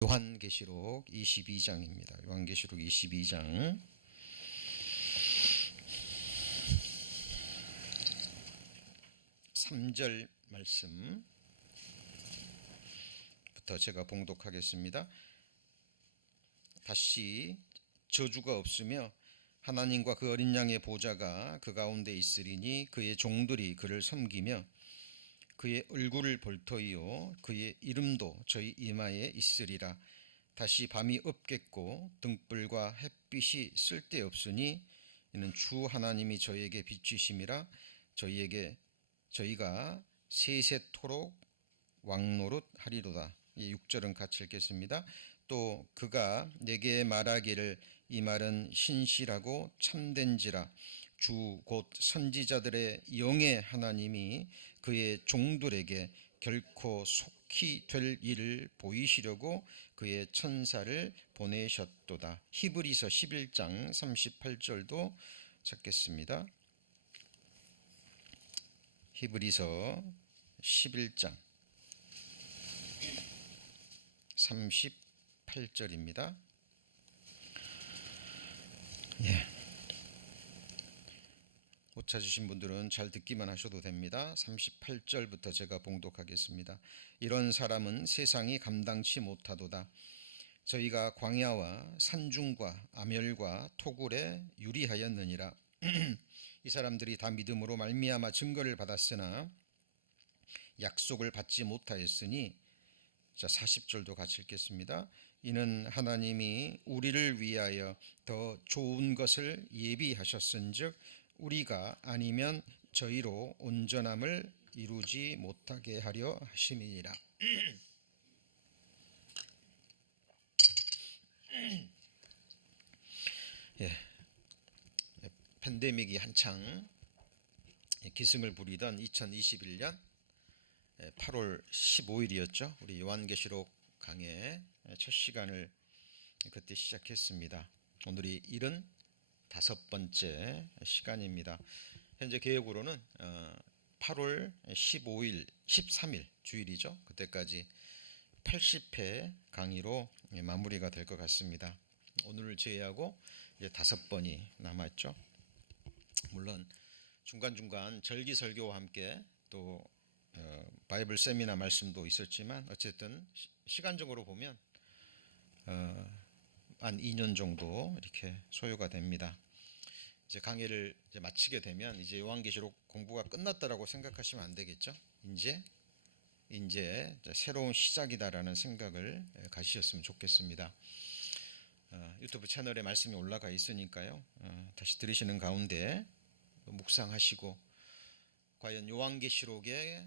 요한계시록 22장입니다. 요한계시록 22장 3절 말씀부터 제가 봉독하겠습니다. 다시 저주가 없으며 하나님과 그 어린 양의 보좌가 그 가운데 있으리니 그의 종들이 그를 섬기며 그의 얼굴을 볼 터이요 그의 이름도 저희 이마에 있으리라. 다시 밤이 없겠고 등불과 햇빛이 쓸데없으니 이는 주 하나님이 저희에게 비추심이라. 저희가 세세토록 왕노릇 하리로다. 이 6절은 같이 읽겠습니다. 또 그가 내게 말하기를 이 말은 신실하고 참된지라. 주 곧 선지자들의 영의 하나님이 그의 종들에게 결코 속히 될 일을 보이시려고 그의 천사를 보내셨도다. 히브리서 11장 38절도 찾겠습니다. 히브리서 11장 38절입니다. 못 찾으신 분들은 잘 듣기만 하셔도 됩니다. 38절부터 제가 봉독하겠습니다. 이런 사람은 세상이 감당치 못하도다. 저희가 광야와 산중과 아멸과 토굴에 유리하였느니라. 이 사람들이 다 믿음으로 말미암아 증거를 받았으나 약속을 받지 못하였으니, 자 40절도 같이 읽겠습니다. 이는 하나님이 우리를 위하여 더 좋은 것을 예비하셨은즉 우리가 아니면 저희로 온전함을 이루지 못하게 하려 하심이니라. 팬데믹이 한창 기승을 부리던 2021년 8월 15일이었죠. 우리 요한계시록 강의 첫 시간을 그때 시작했습니다. 오늘이 75번째 시간입니다. 현재 계획으로는 8월 15일, 13일 주일이죠. 그때까지 80회 강의로 마무리가 될 것 같습니다. 오늘을 제외하고 이제 5번이 남았죠. 물론 중간중간 절기 설교와 함께 또 바이블 세미나 말씀도 있었지만 어쨌든 시간적으로 보면 한 2년 정도 이렇게 소요가 됩니다. 이제 강의를 이제 마치게 되면 이제 요한계시록 공부가 끝났다라고 생각하시면 안 되겠죠. 이제 새로운 시작이다라는 생각을 가지셨으면 좋겠습니다. 유튜브 채널에 말씀이 올라가 있으니까요. 다시 들으시는 가운데 묵상하시고 과연 요한계시록에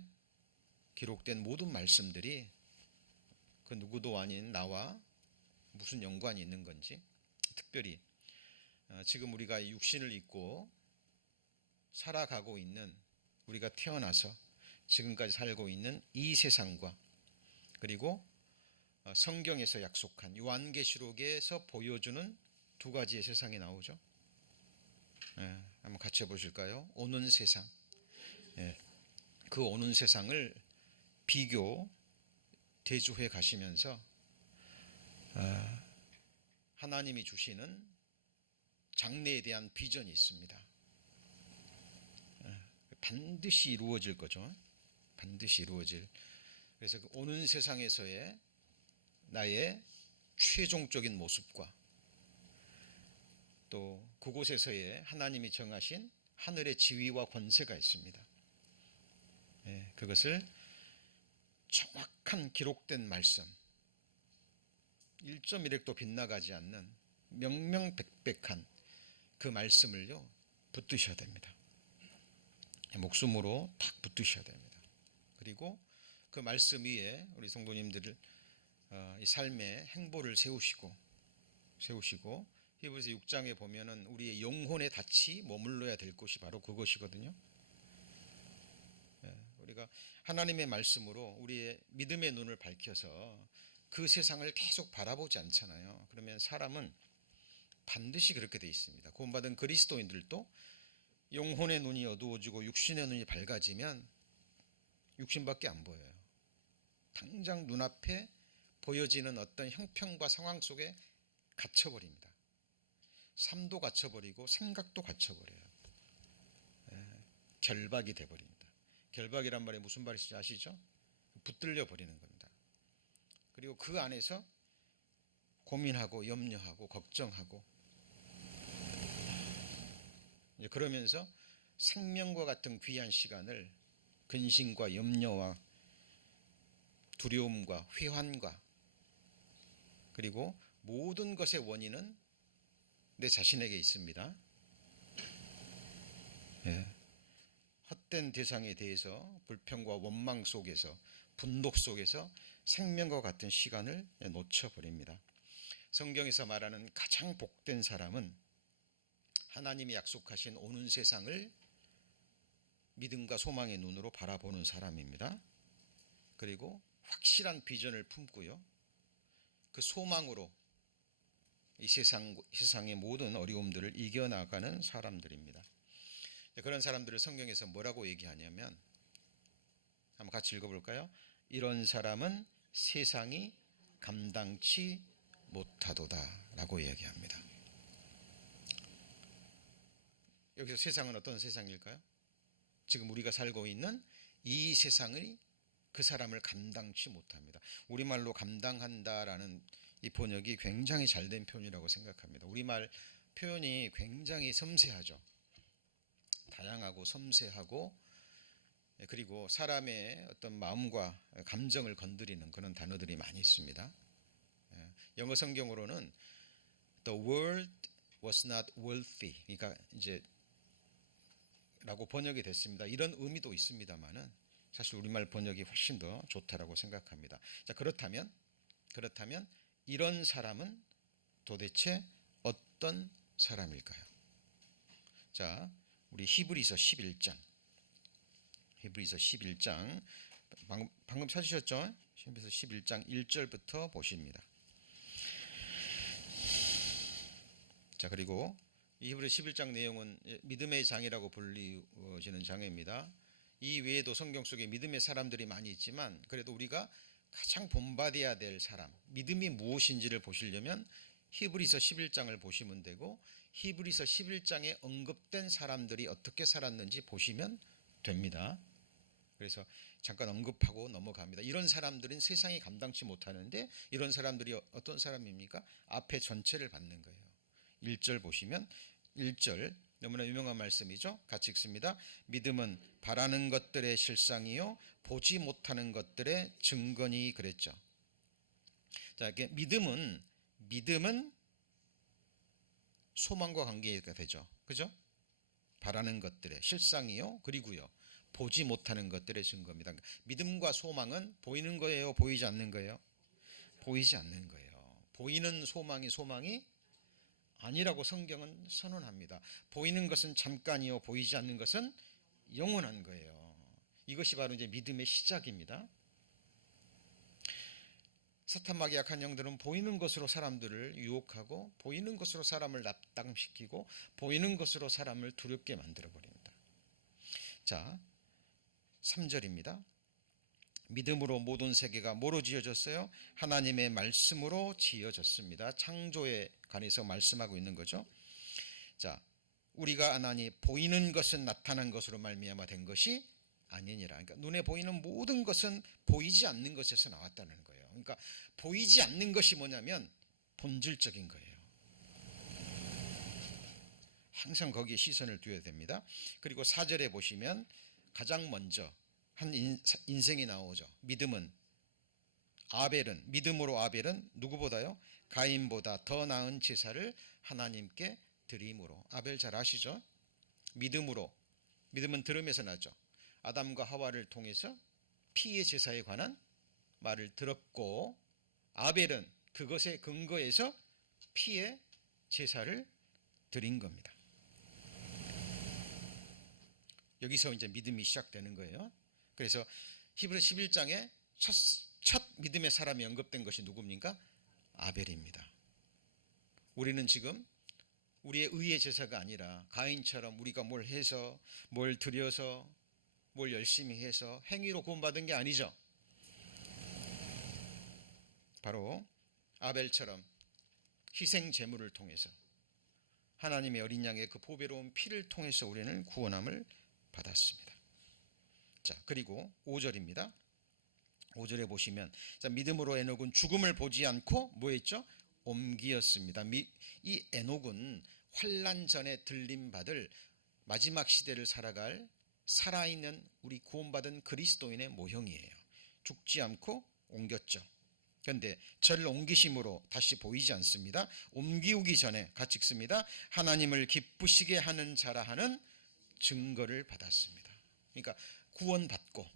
기록된 모든 말씀들이 그 누구도 아닌 나와 무슨 연관이 있는 건지, 특별히 지금 우리가 육신을 입고 살아가고 있는, 우리가 태어나서 지금까지 살고 있는 이 세상과, 그리고 성경에서 약속한 요한계시록에서 보여주는 두 가지의 세상이 나오죠. 한번 같이 해보실까요? 오는 세상. 그 오는 세상을 비교, 대조해 가시면서 하나님이 주시는 장래에 대한 비전이 있습니다. 반드시 이루어질 거죠. 반드시 이루어질. 그래서 그 오는 세상에서의 나의 최종적인 모습과 또 그곳에서의 하나님이 정하신 하늘의 지위와 권세가 있습니다. 그것을 정확한 기록된 말씀, 1.1획도 빗나가지 않는 명명백백한 그 말씀을요 붙드셔야 됩니다. 목숨으로 딱 붙드셔야 됩니다. 그리고 그 말씀 위에 우리 성도님들을 이 삶의 행보를 세우시고 히브리서 6장에 보면은 우리의 영혼의 닻이 머물러야 될 곳이 바로 그것이거든요. 우리가 하나님의 말씀으로 우리의 믿음의 눈을 밝혀서 그 세상을 계속 바라보지 않잖아요. 그러면 사람은 반드시 그렇게 돼 있습니다. 구원받은 그리스도인들도 영혼의 눈이 어두워지고 육신의 눈이 밝아지면 육신밖에 안 보여요. 당장 눈앞에 보여지는 어떤 형평과 상황 속에 갇혀버립니다. 삶도 갇혀버리고 생각도 갇혀버려요. 결박이 돼버립니다. 결박이란 말이 무슨 말인지 아시죠? 붙들려 버리는 겁니다. 그리고 그 안에서 고민하고 염려하고 걱정하고 그러면서 생명과 같은 귀한 시간을 근심과 염려와 두려움과 회환과 그리고 모든 것의 원인은 내 자신에게 있습니다. 헛된 대상에 대해서 불평과 원망 속에서 분노 속에서 생명과 같은 시간을 놓쳐버립니다. 성경에서 말하는 가장 복된 사람은 하나님이 약속하신 오는 세상을 믿음과 소망의 눈으로 바라보는 사람입니다. 그리고 확실한 비전을 품고요. 그 소망으로 이 세상의 모든 어려움들을 이겨나가는 사람들입니다. 그런 사람들을 성경에서 뭐라고 얘기하냐면 한번 같이 읽어볼까요? 이런 사람은 세상이 감당치 못하도다 라고 이야기합니다. 여기서 세상은 어떤 세상일까요? 지금 우리가 살고 있는 이 세상이 그 사람을 감당치 못합니다. 우리말로 감당한다라는 이 번역이 굉장히 잘된 표현이라고 생각합니다. 우리말 표현이 굉장히 섬세하죠. 다양하고 섬세하고 그리고 사람의 어떤 마음과 감정을 건드리는 그런 단어들이 많이 있습니다. 영어 성경으로는 The world was not worthy, 그러니까 이제 라고 번역이 됐습니다. 이런 의미도 있습니다만은 사실 우리말 번역이 훨씬 더 좋다라고 생각합니다. 자, 그렇다면 이런 사람은 도대체 어떤 사람일까요? 자, 우리 히브리서 11장 방금 찾으셨죠? 히브리서 11장 1절부터 보십니다. 자, 그리고 히브리 11장 내용은 믿음의 장이라고 불리워지는 장입니다. 이 외에도 성경 속에 믿음의 사람들이 많이 있지만 그래도 우리가 가장 본받아야 될 사람, 믿음이 무엇인지를 보시려면 히브리서 11장을 보시면 되고 히브리서 11장에 언급된 사람들이 어떻게 살았는지 보시면 됩니다. 그래서 잠깐 언급하고 넘어갑니다. 이런 사람들은 세상이 감당치 못하는데 이런 사람들이 어떤 사람입니까? 앞에 전체를 받는 거예요. 1절 보시면 1절 너무나 유명한 말씀이죠. 같이 읽습니다. 믿음은 바라는 것들의 실상이요 보지 못하는 것들의 증거니 그랬죠. 자, 이렇게 믿음은 소망과 관계가 되죠. 그죠? 바라는 것들의 실상이요 그리고요 보지 못하는 것들의 증거입니다. 믿음과 소망은 보이는 거예요, 보이지 않는 거예요? 보이지 않는 거예요. 보이는 소망이 아니라고 성경은 선언합니다. 보이는 것은 잠깐이요 보이지 않는 것은 영원한 거예요. 이것이 바로 이제 믿음의 시작입니다. 사탄마귀 약한 영들은 보이는 것으로 사람들을 유혹하고 보이는 것으로 사람을 납당시키고 보이는 것으로 사람을 두렵게 만들어 버립니다. 자, 3절입니다. 믿음으로 모든 세계가 뭐로 지어졌어요? 하나님의 말씀으로 지어졌습니다. 창조에 관해서 말씀하고 있는 거죠. 자, 우리가 아나니 보이는 것은 나타난 것으로 말미암아 된 것이 아니니라. 그러니까 눈에 보이는 모든 것은 보이지 않는 것에서 나왔다는 거예요. 그러니까 보이지 않는 것이 뭐냐면 본질적인 거예요. 항상 거기에 시선을 두어야 됩니다. 그리고 4절에 보시면 가장 먼저 한 인생이 나오죠. 믿음으로 아벨은 누구보다요? 가인보다 더 나은 제사를 하나님께 드림으로. 아벨 잘 아시죠? 믿음은 들음에서 나죠. 아담과 하와를 통해서 피의 제사에 관한 말을 들었고 아벨은 그것에 근거해서 피의 제사를 드린 겁니다. 여기서 이제 믿음이 시작되는 거예요. 그래서 히브리 11장에 첫 믿음의 사람이 언급된 것이 누굽니까? 아벨입니다. 우리는 지금 우리의 의의 제사가 아니라 가인처럼 우리가 뭘 해서 뭘 드려서 뭘 열심히 해서 행위로 구원받은 게 아니죠. 바로 아벨처럼 희생 제물을 통해서 하나님의 어린 양의 그 보배로운 피를 통해서 우리는 구원함을 받았습니다. 자, 그리고 5절입니다. 5절에 보시면, 자, 믿음으로 에녹은 죽음을 보지 않고 뭐 했죠? 옮기었습니다. 이 에녹은 환난 전에 들림받을 마지막 시대를 살아갈 살아있는 우리 구원받은 그리스도인의 모형이에요. 죽지 않고 옮겼죠. 그런데 저를 옮기심으로 다시 보이지 않습니다. 옮기우기 전에 같이 읽습니다. 하나님을 기쁘시게 하는 자라 하는 증거를 받았습니다. 그러니까 구원받고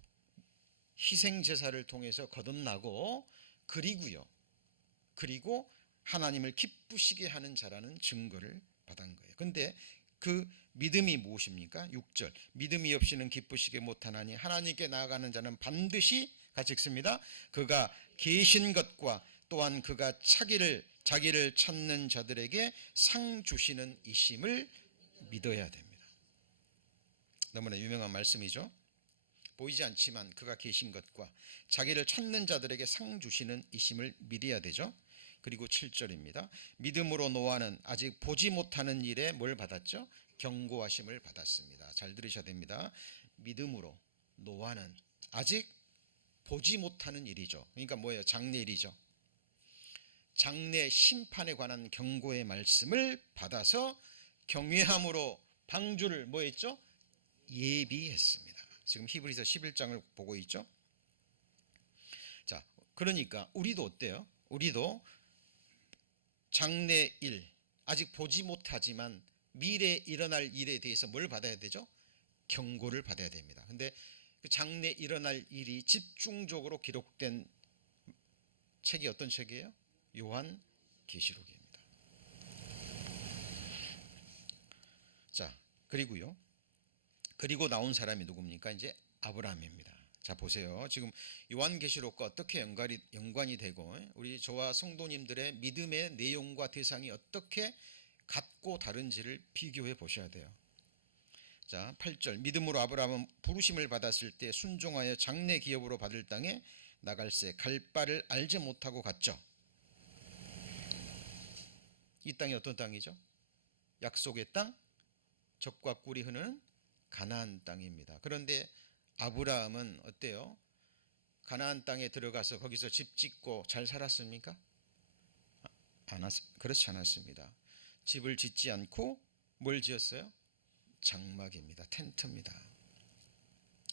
희생 제사를 통해서 거듭나고 그리고 하나님을 기쁘시게 하는 자라는 증거를 받은 거예요. 그런데 그 믿음이 무엇입니까? 6절, 믿음이 없이는 기쁘시게 못하나니 하나님께 나아가는 자는 반드시, 같이 읽습니다, 그가 계신 것과 또한 그가 자기를 찾는 자들에게 상 주시는 이심을 믿어야 됩니다. 너무나 유명한 말씀이죠. 보이지 않지만 그가 계신 것과 자기를 찾는 자들에게 상 주시는 이심을 믿어야 되죠. 그리고 7절입니다. 믿음으로 노아는 아직 보지 못하는 일에 뭘 받았죠? 경고하심을 받았습니다. 잘 들으셔야 됩니다. 믿음으로 노아는 아직 보지 못하는 일이죠. 그러니까 뭐예요? 장래일이죠. 장래 심판에 관한 경고의 말씀을 받아서 경외함으로 방주를 뭐 했죠? 예비했습니다. 지금 히브리서 11장을 보고 있죠. 자, 그러니까 우리도 어때요? 우리도 장래일, 아직 보지 못하지만 미래에 일어날 일에 대해서 뭘 받아야 되죠? 경고를 받아야 됩니다. 근데 그 장래에 일어날 일이 집중적으로 기록된 책이 어떤 책이에요? 요한 계시록입니다. 자, 그리고 나온 사람이 누굽니까? 이제 아브라함입니다. 자, 보세요. 지금 요한계시록과 어떻게 연관이 되고 저와 성도님들의 믿음의 내용과 대상이 어떻게 같고 다른지를 비교해 보셔야 돼요. 자, 8절, 믿음으로 아브라함은 부르심을 받았을 때 순종하여 장래 기업으로 받을 땅에 나갈새 갈 바를 알지 못하고 갔죠. 이 땅이 어떤 땅이죠? 약속의 땅, 젖과 꿀이 흐르는 가나안 땅입니다. 그런데 아브라함은 어때요? 가나안 땅에 들어가서 거기서 집 짓고 잘 살았습니까? 그렇지 않았습니다. 집을 짓지 않고 뭘 지었어요? 장막입니다. 텐트입니다.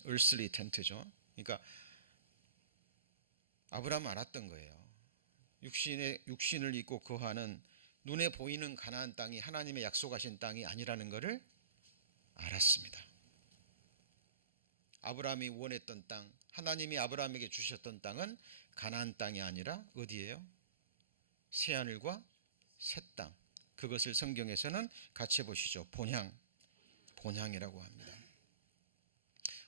을슬리 텐트죠. 그러니까 아브라함은 알았던 거예요. 육신을 입고 거하는 눈에 보이는 가나안 땅이 하나님의 약속하신 땅이 아니라는 것을 알았습니다. 아브라함이 원했던 땅, 하나님이 아브라함에게 주셨던 땅은 가나안 땅이 아니라 어디예요? 새하늘과 새 땅. 그것을 성경에서는 같이 보시죠. 본향이라고 합니다.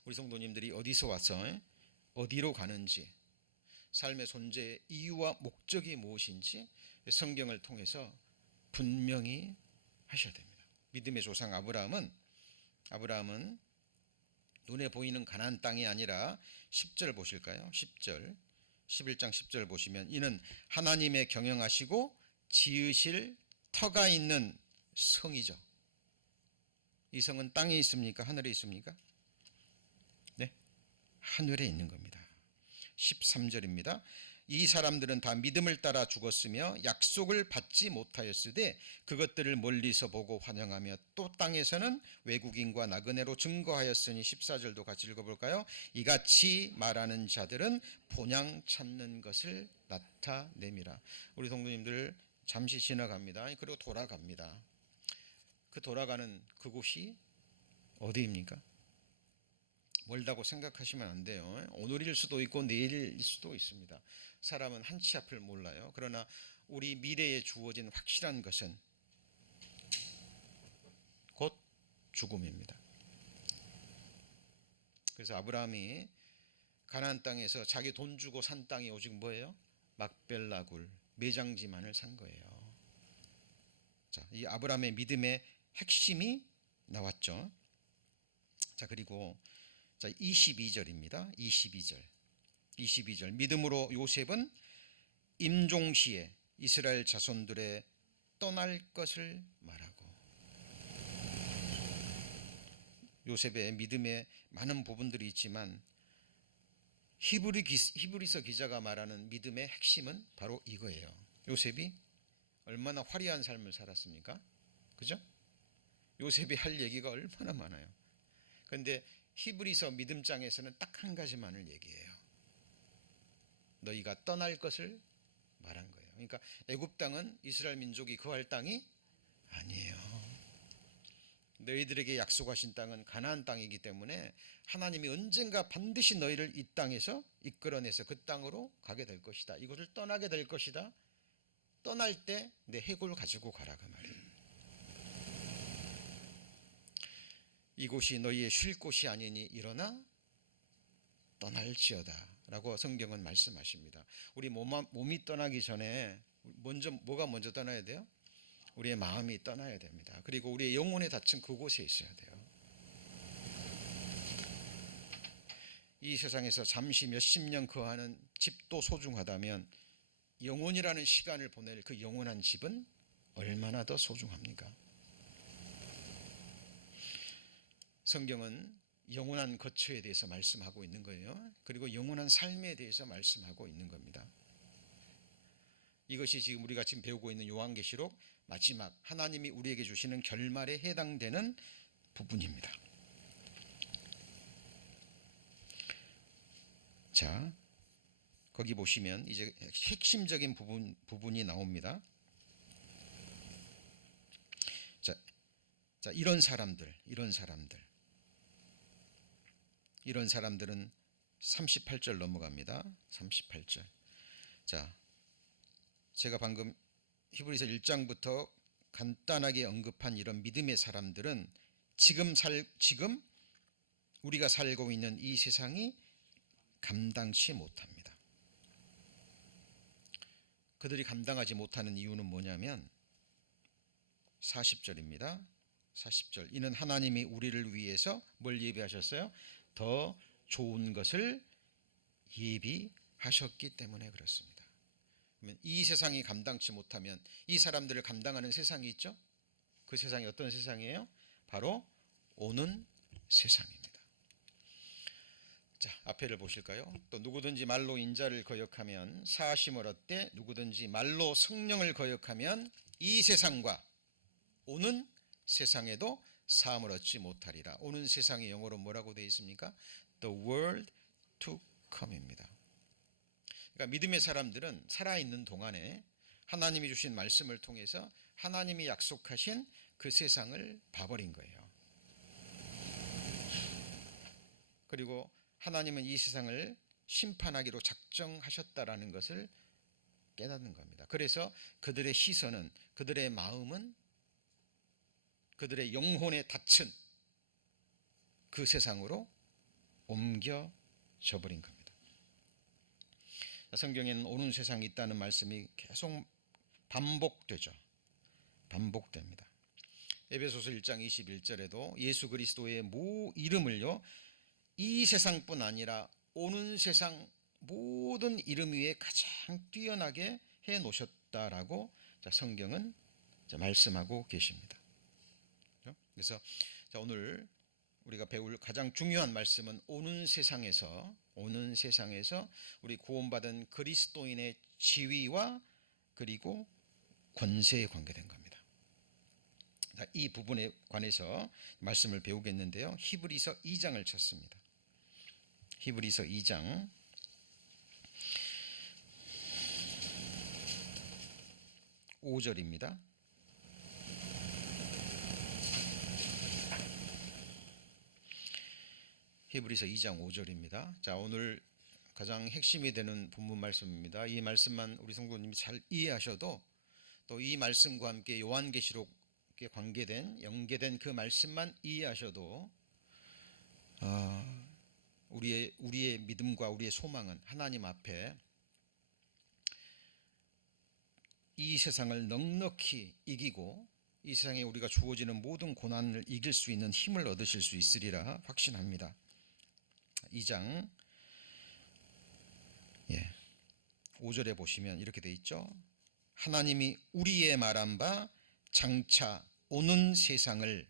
우리 성도님들이 어디서 와서 어디로 가는지, 삶의 존재의 이유와 목적이 무엇인지 성경을 통해서 분명히 하셔야 됩니다. 믿음의 조상 아브라함은 눈에 보이는 가나안 땅이 아니라 10절 보실까요? 10절, 11장 10절 보시면 이는 하나님의 경영하시고 지으실 터가 있는 성이죠. 이 성은 땅에 있습니까? 하늘에 있습니까? 네, 하늘에 있는 겁니다. 13절입니다. 이 사람들은 다 믿음을 따라 죽었으며 약속을 받지 못하였으되 그것들을 멀리서 보고 환영하며 또 땅에서는 외국인과 나그네로 증거하였으니 14절도 같이 읽어볼까요? 이같이 말하는 자들은 본향 찾는 것을 나타내미라. 우리 성도님들 잠시 지나갑니다. 그리고 돌아갑니다. 그 돌아가는 그곳이 어디입니까? 멀다고 생각하시면 안 돼요. 오늘일 수도 있고 내일일 수도 있습니다. 사람은 한치 앞을 몰라요. 그러나 우리 미래에 주어진 확실한 것은 곧 죽음입니다. 그래서 아브라함이 가나안 땅에서 자기 돈 주고 산 땅이 오직 뭐예요? 막벨라굴, 매장지만을 산 거예요. 자, 이 아브라함의 믿음의 핵심이 나왔죠. 자, 그리고 22절입니다. 22절. 믿음으로 요셉은 임종시에 이스라엘 자손들의 떠날 것을 말하고, 요셉의 믿음에 많은 부분들이 있지만 히브리서 기자가 말하는 믿음의 핵심은 바로 이거예요. 요셉이 얼마나 화려한 삶을 살았습니까? 그죠? 요셉이 할 얘기가 얼마나 많아요. 그런데 히브리서 믿음장에서는 딱 한 가지만을 얘기해요. 너희가 떠날 것을 말한 거예요. 그러니까 애굽 땅은 이스라엘 민족이 거할 땅이 아니에요. 너희들에게 약속하신 땅은 가나안 땅이기 때문에 하나님이 언젠가 반드시 너희를 이 땅에서 이끌어내서 그 땅으로 가게 될 것이다. 이곳을 떠나게 될 것이다. 떠날 때 내 해골 가지고 가라, 그 말이에요. 이곳이 너희의 쉴 곳이 아니니 일어나 떠날지어다 라고 성경은 말씀하십니다. 우리 몸이 떠나기 전에 뭐가 먼저 떠나야 돼요? 우리의 마음이 떠나야 됩니다. 그리고 우리의 영혼에 닫힌 그곳에 있어야 돼요. 이 세상에서 잠시 몇십 년 거하는 집도 소중하다면 영혼이라는 시간을 보낼 그 영원한 집은 얼마나 더 소중합니까? 성경은 영원한 거처에 대해서 말씀하고 있는 거예요. 그리고 영원한 삶에 대해서 말씀하고 있는 겁니다. 이것이 지금 우리가 지금 배우고 있는 요한계시록 마지막 하나님이 우리에게 주시는 결말에 해당되는 부분입니다. 자, 거기 보시면 이제 핵심적인 부분이 나옵니다. 자, 이런 사람들은 38절 넘어갑니다. 38절. 자, 제가 방금 히브리서 1장부터 간단하게 언급한 이런 믿음의 사람들은 지금 우리가 살고 있는 이 세상이 감당치 못합니다. 그들이 감당하지 못하는 이유는 뭐냐면 40절입니다. 40절. 이는 하나님이 우리를 위해서 뭘 예비하셨어요? 더 좋은 것을 예비하셨기 때문에 그렇습니다. 그러면 이 세상이 감당치 못하면 이 사람들을 감당하는 세상이 있죠? 그 세상이 어떤 세상이에요? 바로 오는 세상입니다. 자, 앞에를 보실까요? 또 누구든지 말로 인자를 거역하면 사하심을 얻되 누구든지 말로 성령을 거역하면 이 세상과 오는 세상에도 사함을 얻지 못하리라. 오는 세상의 영어로 뭐라고 되어 있습니까? The world to come입니다. 그러니까 믿음의 사람들은 살아있는 동안에 하나님이 주신 말씀을 통해서 하나님이 약속하신 그 세상을 봐버린 거예요. 그리고 하나님은 이 세상을 심판하기로 작정하셨다라는 것을 깨닫는 겁니다. 그래서 그들의 시선은, 그들의 마음은 그들의 영혼에 닫힌 그 세상으로 옮겨져 버린 겁니다. 성경에는 오는 세상이 있다는 말씀이 계속 반복되죠. 반복됩니다. 에베소서 1장 21절에도 예수 그리스도의 이름을요, 이 세상뿐 아니라 오는 세상 모든 이름 위에 가장 뛰어나게 해 놓으셨다라고 성경은 말씀하고 계십니다. 그래서 오늘 우리가 배울 가장 중요한 말씀은 오는 세상에서 우리 구원받은 그리스도인의 지위와 그리고 권세에 관계된 겁니다. 이 부분에 관해서 말씀을 배우겠는데요. 히브리서 2장을 찾습니다. 히브리서 2장 5절입니다. 히브리서 2장 5절입니다. 자, 오늘 가장 핵심이 되는 본문 말씀입니다. 이 말씀만 우리 성도님이 잘 이해하셔도 또 이 말씀과 함께 요한계시록에 연계된 그 말씀만 이해하셔도 우리의 믿음과 우리의 소망은 하나님 앞에 이 세상을 넉넉히 이기고 이 세상에 우리가 주어지는 모든 고난을 이길 수 있는 힘을 얻으실 수 있으리라 확신합니다. 2장 5절에 보시면 이렇게 돼 있죠. 하나님이 우리의 말한 바 장차 오는 세상을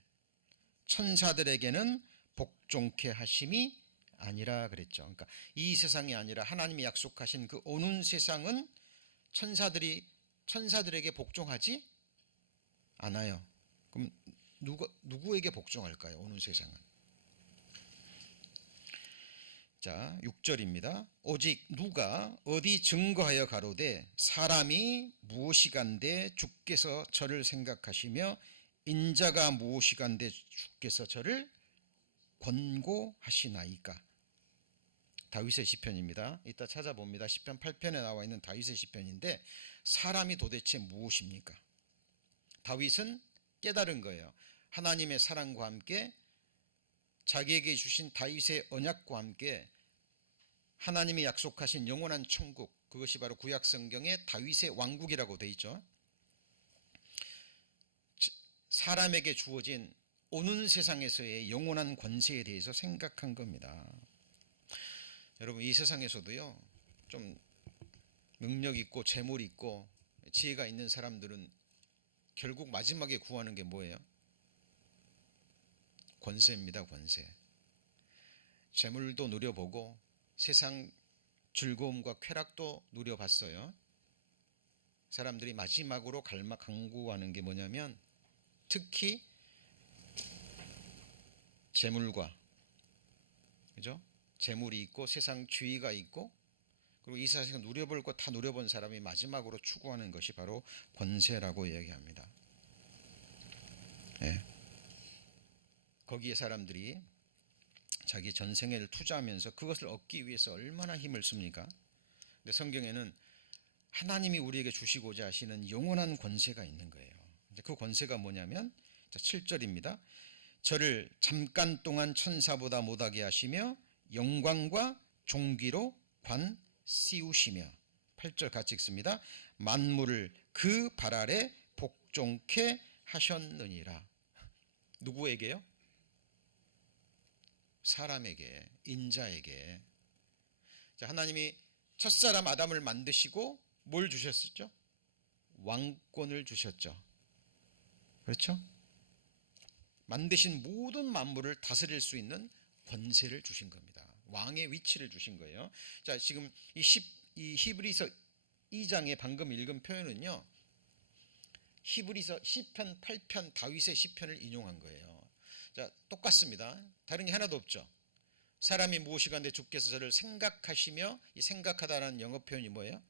천사들에게는 복종케 하심이 아니라 그랬죠. 그러니까 이 세상이 아니라 하나님이 약속하신 그 오는 세상은 천사들에게 복종하지 않아요. 그럼 누구에게 복종할까요? 오는 세상은. 자, 6절입니다. 오직 누가 어디 증거하여 가로되 사람이 무엇이간데 주께서 저를 생각하시며 인자가 무엇이간데 주께서 저를 권고하시나이까. 다윗의 시편입니다. 이따 찾아봅니다. 시편 8편에 나와 있는 다윗의 시편인데 사람이 도대체 무엇입니까? 다윗은 깨달은 거예요. 하나님의 사랑과 함께 자기에게 주신 다윗의 언약과 함께 하나님이 약속하신 영원한 천국, 그것이 바로 구약 성경의 다윗의 왕국이라고 되어 있죠. 사람에게 주어진 오는 세상에서의 영원한 권세에 대해서 생각한 겁니다. 여러분, 이 세상에서도요, 좀 능력 있고 재물 있고 지혜가 있는 사람들은 결국 마지막에 구하는 게 뭐예요? 권세입니다. 권세. 재물도 누려보고 세상 즐거움과 쾌락도 누려봤어요. 사람들이 마지막으로 강구하는 게 뭐냐면 특히 재물과, 그죠? 재물이 있고 세상 주의가 있고, 그리고 이 세상에서 누려볼 것 다 누려본 사람이 마지막으로 추구하는 것이 바로 권세라고 이야기합니다. 네. 거기에 사람들이 자기 전생애를 투자하면서 그것을 얻기 위해서 얼마나 힘을 씁니까? 근데 성경에는 하나님이 우리에게 주시고자 하시는 영원한 권세가 있는 거예요. 그 권세가 뭐냐면 7절입니다. 저를 잠깐 동안 천사보다 못하게 하시며 영광과 존귀로 관 씌우시며, 8절 같이 읽습니다. 만물을 그 발 아래 복종케 하셨느니라. 누구에게요? 사람에게, 인자에게. 자, 하나님이 첫사람 아담을 만드시고 뭘 주셨었죠? 왕권을 주셨죠. 그렇죠? 만드신 모든 만물을 다스릴 수 있는 권세를 주신 겁니다. 왕의 위치를 주신 거예요. 자, 지금 이 히브리서 2장에 방금 읽은 표현은요, 히브리서 시편 8편 다윗의 시편을 인용한 거예요. 자, 똑같습니다. 다른 게 하나도 없죠. 사람이 무엇이간데 주께서 저를 생각하시며, 이 생각하다라는 영어 표현이 뭐예요?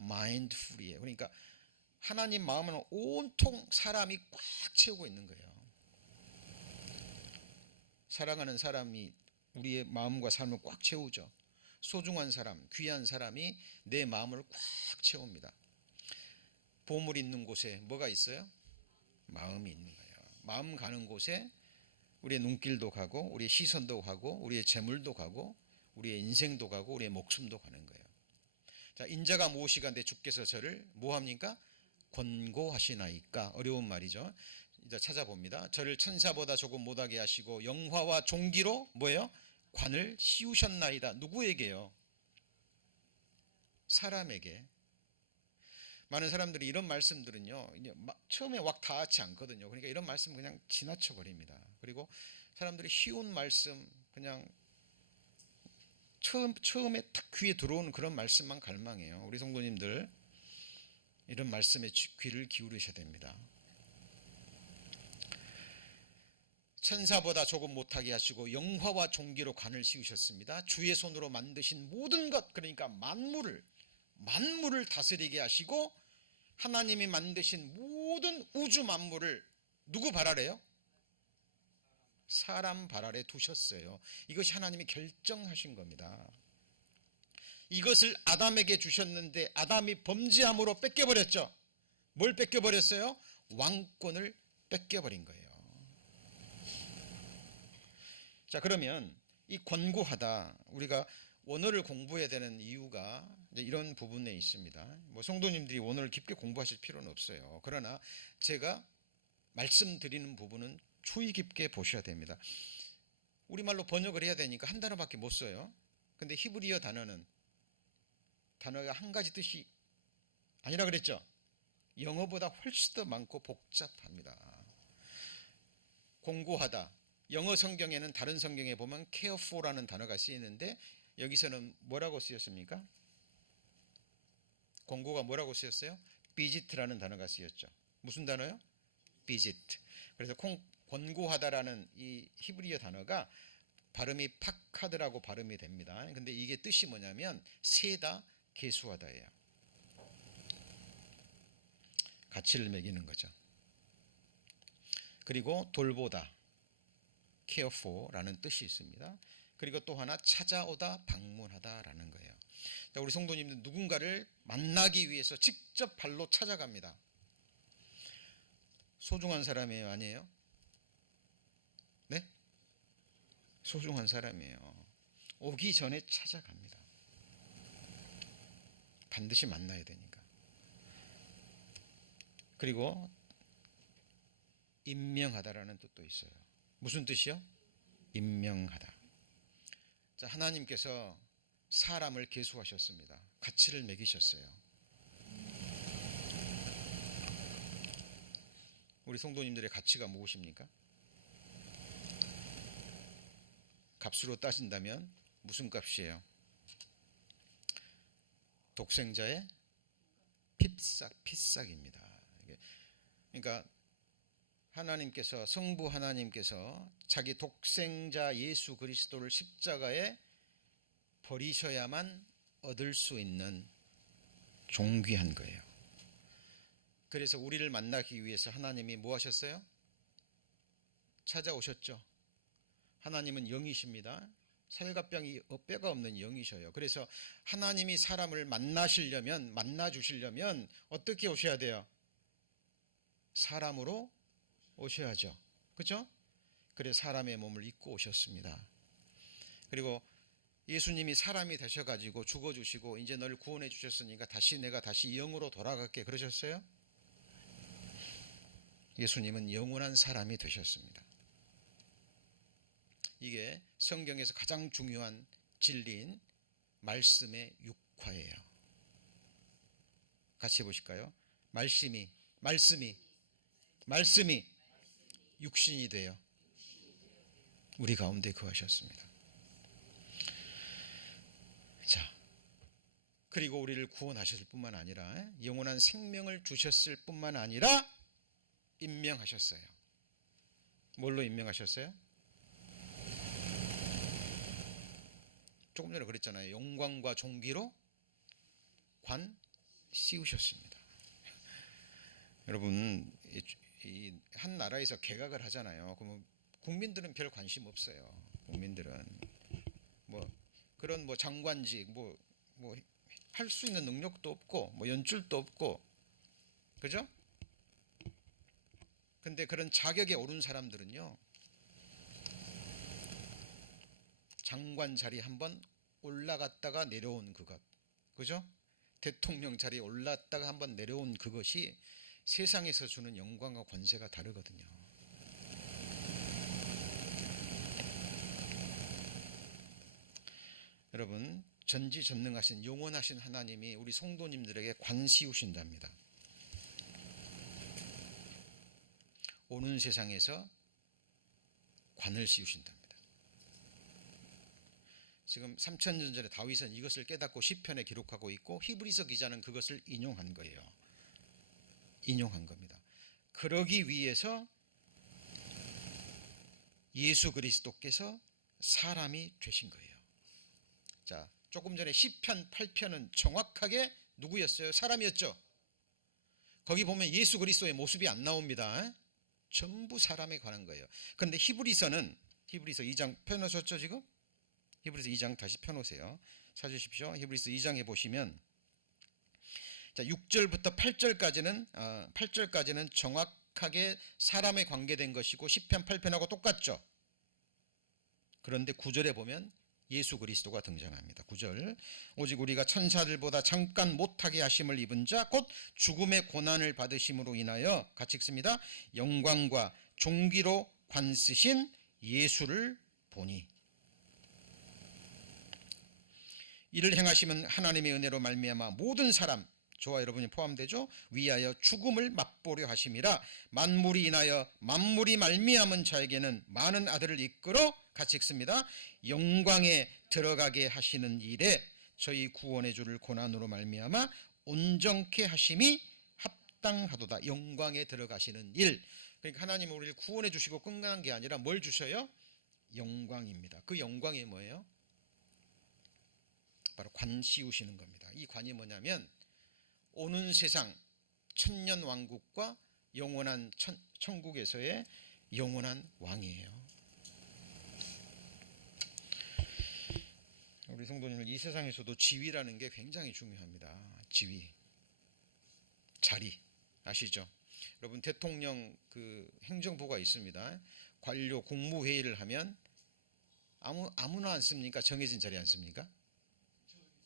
mindful이에요. 그러니까 하나님 마음은 온통 사람이 꽉 채우고 있는 거예요. 사랑하는 사람이 우리의 마음과 삶을 꽉 채우죠. 소중한 사람, 귀한 사람이 내 마음을 꽉 채웁니다. 보물 있는 곳에 뭐가 있어요? 마음이 있는 거예요. 마음 가는 곳에 우리의 눈길도 가고, 우리의 시선도 가고, 우리의 재물도 가고, 우리의 인생도 가고, 우리의 목숨도 가는 거예요. 자, 인자가 무엇이간데 주께서 저를 뭐합니까? 권고하시나이까. 어려운 말이죠. 이제 찾아봅니다. 저를 천사보다 조금 못하게 하시고 영화와 존귀로 뭐예요? 관을 씌우셨나이다. 누구에게요? 사람에게. 많은 사람들이 이런 말씀들은요, 처음에 왁 닿지 않거든요. 그러니까 이런 말씀 그냥 지나쳐 버립니다. 그리고 사람들이 쉬운 말씀, 그냥 처음에 딱 귀에 들어오는 그런 말씀만 갈망해요. 우리 성도님들 이런 말씀에 귀를 기울이셔야 됩니다. 천사보다 조금 못하게 하시고 영화와 존귀로 관을 씌우셨습니다. 주의 손으로 만드신 모든 것, 그러니까 만물을 다스리게 하시고 하나님이 만드신 모든 우주 만물을 누구 발 아래요? 사람 발 아래 두셨어요. 이것이 하나님이 결정하신 겁니다. 이것을 아담에게 주셨는데 아담이 범죄함으로 뺏겨버렸죠. 뭘 뺏겨버렸어요? 왕권을 뺏겨버린 거예요. 자, 그러면 이 권고하다, 우리가 원어를 공부해야 되는 이유가 이런 부분에 있습니다. 뭐 성도님들이 원어를 깊게 공부하실 필요는 없어요. 그러나 제가 말씀드리는 부분은 주의 깊게 보셔야 됩니다. 우리말로 번역을 해야 되니까 한 단어밖에 못 써요. 근데 히브리어 단어는 단어가 한 가지 뜻이 아니라 그랬죠. 영어보다 훨씬 더 많고 복잡합니다. 공고하다. 영어 성경에는 다른 성경에 보면 careful라는 단어가 쓰이는데 여기서는 뭐라고 쓰였습니까? 공고가 뭐라고 쓰였어요? bizit라는 단어가 쓰였죠. 무슨 단어요? bizit. 그래서 권고하다라는 이 히브리어 단어가 발음이 파카드라고 발음이 됩니다. 근데 이게 뜻이 뭐냐면 세다, 계수하다예요. 가치를 매기는 거죠. 그리고 돌보다, care for라는 뜻이 있습니다. 그리고 또 하나 찾아오다, 방문하다라는 거예요. 우리 성도님들 누군가를 만나기 위해서 직접 발로 찾아갑니다. 소중한 사람이에요, 아니에요? 네? 소중한 사람이에요. 오기 전에 찾아갑니다. 반드시 만나야 되니까. 그리고 임명하다라는 뜻도 있어요. 무슨 뜻이요? 임명하다. 자, 하나님께서 사람을 계수하셨습니다. 가치를 매기셨어요. 우리 성도님들의 가치가 무엇입니까? 값으로 따진다면 무슨 값이에요? 독생자의 피싹입니다. 그러니까 하나님께서, 성부 하나님께서 자기 독생자 예수 그리스도를 십자가에 버리셔야만 얻을 수 있는 존귀한 거예요. 그래서 우리를 만나기 위해서 하나님이 뭐 하셨어요? 찾아오셨죠. 하나님은 영이십니다. 살갑병이 뼈가 없는 영이셔요. 그래서 하나님이 사람을 만나시려면, 만나주시려면 어떻게 오셔야 돼요? 사람으로 오셔야죠. 그렇죠? 그래서 사람의 몸을 입고 오셨습니다. 그리고 예수님이 사람이 되셔가지고 죽어주시고 이제 널 구원해 주셨으니까 내가 다시 영으로 돌아갈게 그러셨어요? 예수님은 영원한 사람이 되셨습니다. 이게 성경에서 가장 중요한 진리인 말씀의 육화예요. 같이 해보실까요? 말씀이 육신이 되어 우리 가운데 거하셨습니다. 자, 그리고 우리를 구원하셨을 뿐만 아니라 영원한 생명을 주셨을 뿐만 아니라 임명하셨어요. 뭘로 임명하셨어요? 조금 전에 그랬잖아요. 영광과 존귀로 관 씌우셨습니다. 여러분, 한 나라에서 개각을 하잖아요. 그러면 국민들은 별 관심 없어요. 국민들은 그런 장관직 할 수 있는 능력도 없고 연줄도 없고, 그죠? 근데 그런 자격에 오른 사람들은요, 장관 자리 한번 올라갔다가 내려온 그것, 그죠? 대통령 자리에 올랐다가 한번 내려온 그것이 세상에서 주는 영광과 권세가 다르거든요. 여러분, 전지전능하신 영원하신 하나님이 우리 성도님들에게 관 씌우신답니다. 오는 세상에서 관을 씌우신답니다. 지금 3000년 전에 다윗은 이것을 깨닫고 시편에 기록하고 있고 히브리서 기자는 그것을 인용한 거예요. 인용한 겁니다. 그러기 위해서 예수 그리스도께서 사람이 되신 거예요. 자, 조금 전에 시편 8편은 정확하게 누구였어요? 사람이었죠. 거기 보면 예수 그리스도의 모습이 안 나옵니다. 전부 사람에 관한 거예요. 그런데 히브리서 2장 펴놓으셨죠 지금? 히브리서 2장 다시 펴놓으세요. 찾으십시오. 히브리서 2장에 보시면, 자, 6절부터 8절까지는 정확하게 사람에 관계된 것이고 시편 8편하고 똑같죠. 그런데 9절에 보면 예수 그리스도가 등장합니다. 9절, 오직 우리가 천사들보다 잠깐 못하게 하심을 입은 자 곧 죽음의 고난을 받으심으로 인하여, 같이 읽습니다. 영광과 존귀로 관쓰신 예수를 보니. 이를 행하시면 하나님의 은혜로 말미암아 모든 사람, 저와 여러분이 포함되죠, 위하여 죽음을 맛보려 하심이라. 만물이 인하여 만물이 말미암은 자에게는 많은 아들을 이끌어, 같이 읽습니다, 영광에 들어가게 하시는 일에 저희 구원의 주를 고난으로 말미암아 온전케 하심이 합당하도다. 영광에 들어가시는 일. 그러니까 하나님은 우리를 구원해 주시고 끝난 게 아니라 뭘 주셔요? 영광입니다. 그 영광이 뭐예요? 바로 관 씌우시는 겁니다. 이 관이 뭐냐면 오는 세상 천년 왕국과 영원한 천국에서의 영원한 왕이에요. 우리 성도님들, 이 세상에서도 지위라는 게 굉장히 중요합니다. 지위, 자리 아시죠? 여러분, 대통령 그 행정부가 있습니다. 관료 국무회의를 하면 아무나 앉습니까? 정해진 자리에 앉습니까?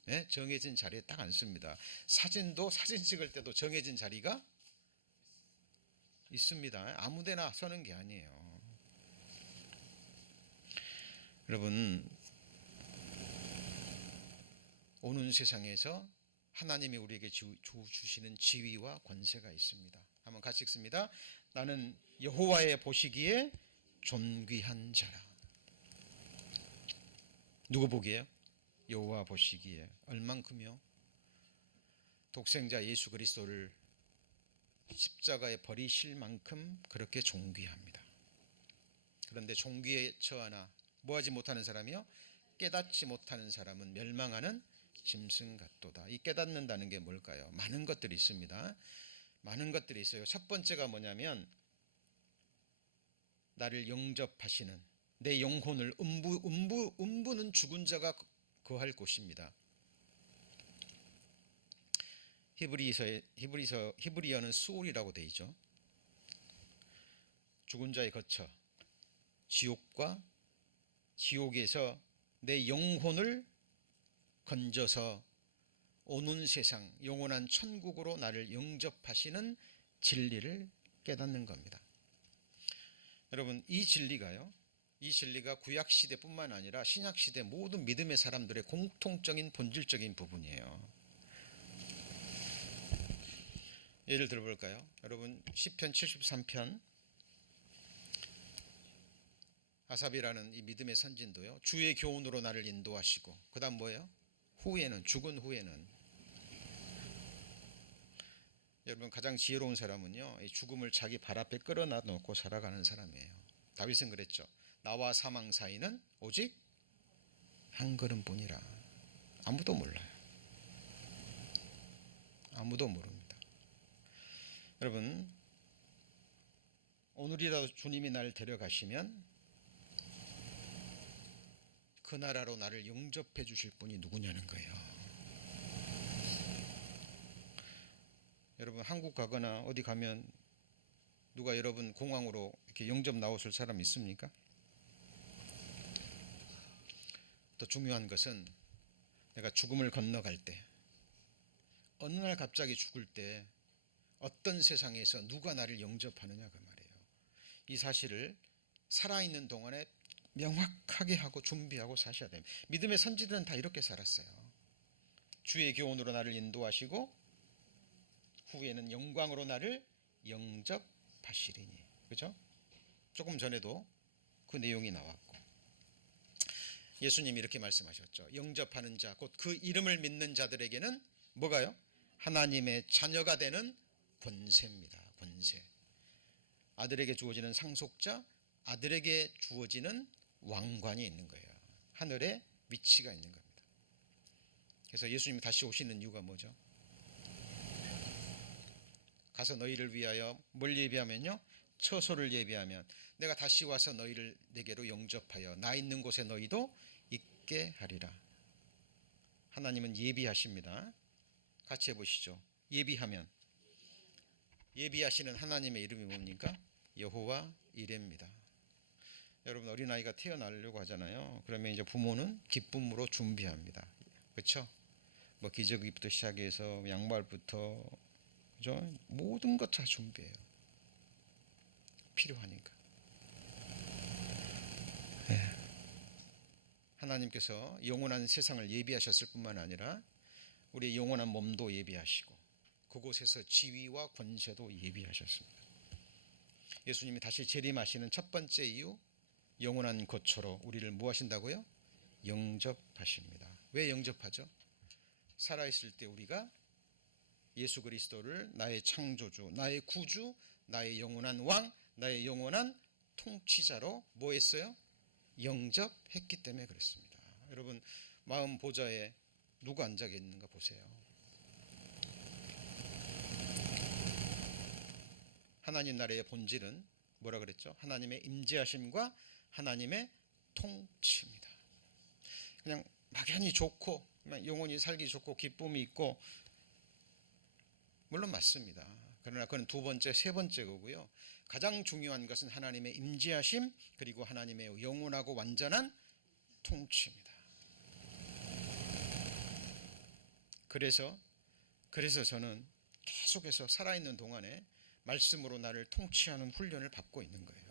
네, 정해진 자리에 딱 앉습니다. 사진도 사진 찍을 때도 정해진 자리가 있습니다. 아무데나 서는 게 아니에요. 여러분, 오는 세상에서 하나님이 우리에게 주시는 지위와 권세가 있습니다. 한번 같이 읽습니다. 나는 여호와의 보시기에 존귀한 자라. 누구 보기에요? 여호와 보시기에. 얼만큼요? 독생자 예수 그리스도를 십자가에 버리실 만큼 그렇게 존귀합니다. 그런데 존귀에 처하나 뭐하지 못하는 사람이요? 깨닫지 못하는 사람은 멸망하는 짐승 같도다. 이 깨닫는다는 게 뭘까요? 많은 것들이 있습니다. 많은 것들이 있어요. 첫 번째가 뭐냐면 나를 영접하시는, 내 영혼을 음부는 죽은 자가 거할 곳입니다. 히브리어는 수올이라고 되어 있죠. 죽은 자의 거처, 지옥에서 내 영혼을 건져서 오는 세상 영원한 천국으로 나를 영접하시는 진리를 깨닫는 겁니다. 여러분, 이 진리가 구약시대뿐만 아니라 신약시대 모든 믿음의 사람들의 공통적인 본질적인 부분이에요. 예를 들어볼까요? 여러분, 시편 73편, 아삽이라는 이 믿음의 선진도요, 주의 교훈으로 나를 인도하시고, 그 다음 뭐예요? 죽은 후에는 여러분, 가장 지혜로운 사람은요, 이 죽음을 자기 발 앞에 끌어놔 놓고 살아가는 사람이에요. 다윗은 그랬죠. 나와 사망 사이는 오직 한 걸음뿐이라. 아무도 몰라요. 아무도 모릅니다. 여러분, 오늘이라도 주님이 나를 데려가시면 그 나라로 나를 영접해 주실 분이 누구냐는 거예요. 여러분, 한국 가거나 어디 가면 누가 여러분 공항으로 이렇게 영접 나오실 사람 있습니까? 또 중요한 것은 내가 죽음을 건너갈 때, 어느 날 갑자기 죽을 때 어떤 세상에서 누가 나를 영접하느냐, 그 말이에요. 이 사실을 살아있는 동안에 명확하게 하고 준비하고 사셔야 됩니다. 믿음의 선지들은 다 이렇게 살았어요. 주의 교훈으로 나를 인도하시고 후에는 영광으로 나를 영접하시리니. 그죠? 조금 전에도 그 내용이 나왔고, 예수님이 이렇게 말씀하셨죠. 영접하는 자, 곧 그 이름을 믿는 자들에게는 뭐가요? 하나님의 자녀가 되는 권세입니다. 권세. 아들에게 주어지는 상속자, 아들에게 주어지는 왕관이 있는 거예요. 하늘에 위치가 있는 겁니다. 그래서 예수님이 다시 오시는 이유가 뭐죠? 가서 너희를 위하여 뭘 예비하면요? 처소를 예비하면 내가 다시 와서 너희를 내게로 영접하여 나 있는 곳에 너희도 있게 하리라. 하나님은 예비하십니다. 같이 해보시죠. 예비하시는 하나님의 이름이 뭡니까? 여호와 이레입니다. 여러분, 어린아이가 태어나려고 하잖아요. 그러면 이제 부모는 기쁨으로 준비합니다. 그렇죠? 뭐 기저귀부터 시작해서 양말부터, 그죠? 모든 것 다 준비해요. 필요하니까. 네. 하나님께서 영원한 세상을 예비하셨을 뿐만 아니라 우리의 영원한 몸도 예비하시고 그곳에서 지위와 권세도 예비하셨습니다. 예수님이 다시 재림하시는 첫 번째 이유, 영원한 거처로 우리를 뭐 하신다고요? 영접하십니다. 왜 영접하죠? 살아있을 때 우리가 예수 그리스도를 나의 창조주, 나의 구주, 나의 영원한 왕, 나의 영원한 통치자로 뭐 했어요? 영접했기 때문에 그렇습니다. 여러분, 마음 보좌에 누가 앉아 있는가 보세요. 하나님 나라의 본질은 뭐라 그랬죠? 하나님의 임재하심과 하나님의 통치입니다. 그냥 막연히 좋고 영원히 살기 좋고 기쁨이 있고 물론 맞습니다. 그러나 그건 두 번째, 세 번째 거고요. 가장 중요한 것은 하나님의 임재하심 그리고 하나님의 영원하고 완전한 통치입니다. 그래서 저는 계속해서 살아있는 동안에 말씀으로 나를 통치하는 훈련을 받고 있는 거예요.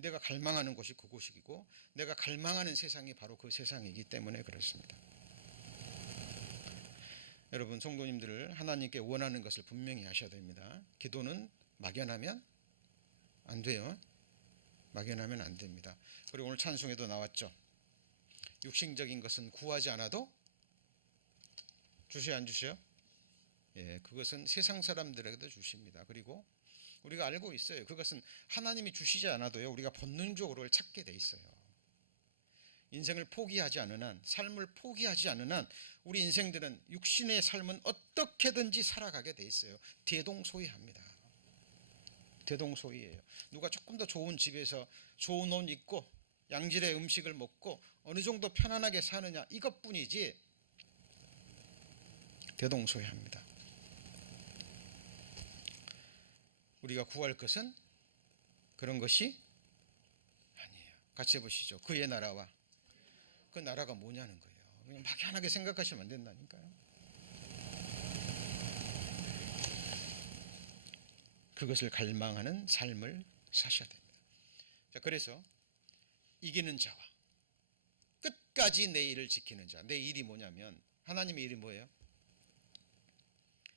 내가 갈망하는 곳이 그곳이고 내가 갈망하는 세상이 바로 그 세상이기 때문에 그렇습니다. 여러분 성도님들을 하나님께 원하는 것을 분명히 하셔야 됩니다. 기도는 막연하면 안 돼요. 막연하면 안 됩니다. 그리고 오늘 찬송에도 나왔죠. 육신적인 것은 구하지 않아도 주셔야 안 주셔요? 예, 그것은 세상 사람들에게도 주십니다. 그리고 우리가 알고 있어요. 그것은 하나님이 주시지 않아도요. 우리가 본능적으로 그걸 찾게 돼 있어요. 인생을 포기하지 않은 한, 삶을 포기하지 않은 한 우리 인생들은 육신의 삶은 어떻게든지 살아가게 돼 있어요. 대동소이합니다. 대동소이예요. 누가 조금 더 좋은 집에서 좋은 옷 입고 양질의 음식을 먹고 어느 정도 편안하게 사느냐 이것뿐이지 대동소이합니다. 우리가 구할 것은 그런 것이 아니에요. 같이 해보시죠. 그의 나라와 그 나라가 뭐냐는 거예요. 그냥 막연하게 생각하시면 안 된다니까요. 그것을 갈망하는 삶을 사셔야 됩니다. 자, 그래서 이기는 자와 끝까지 내 일을 지키는 자. 내 일이 뭐냐면 하나님의 일이 뭐예요?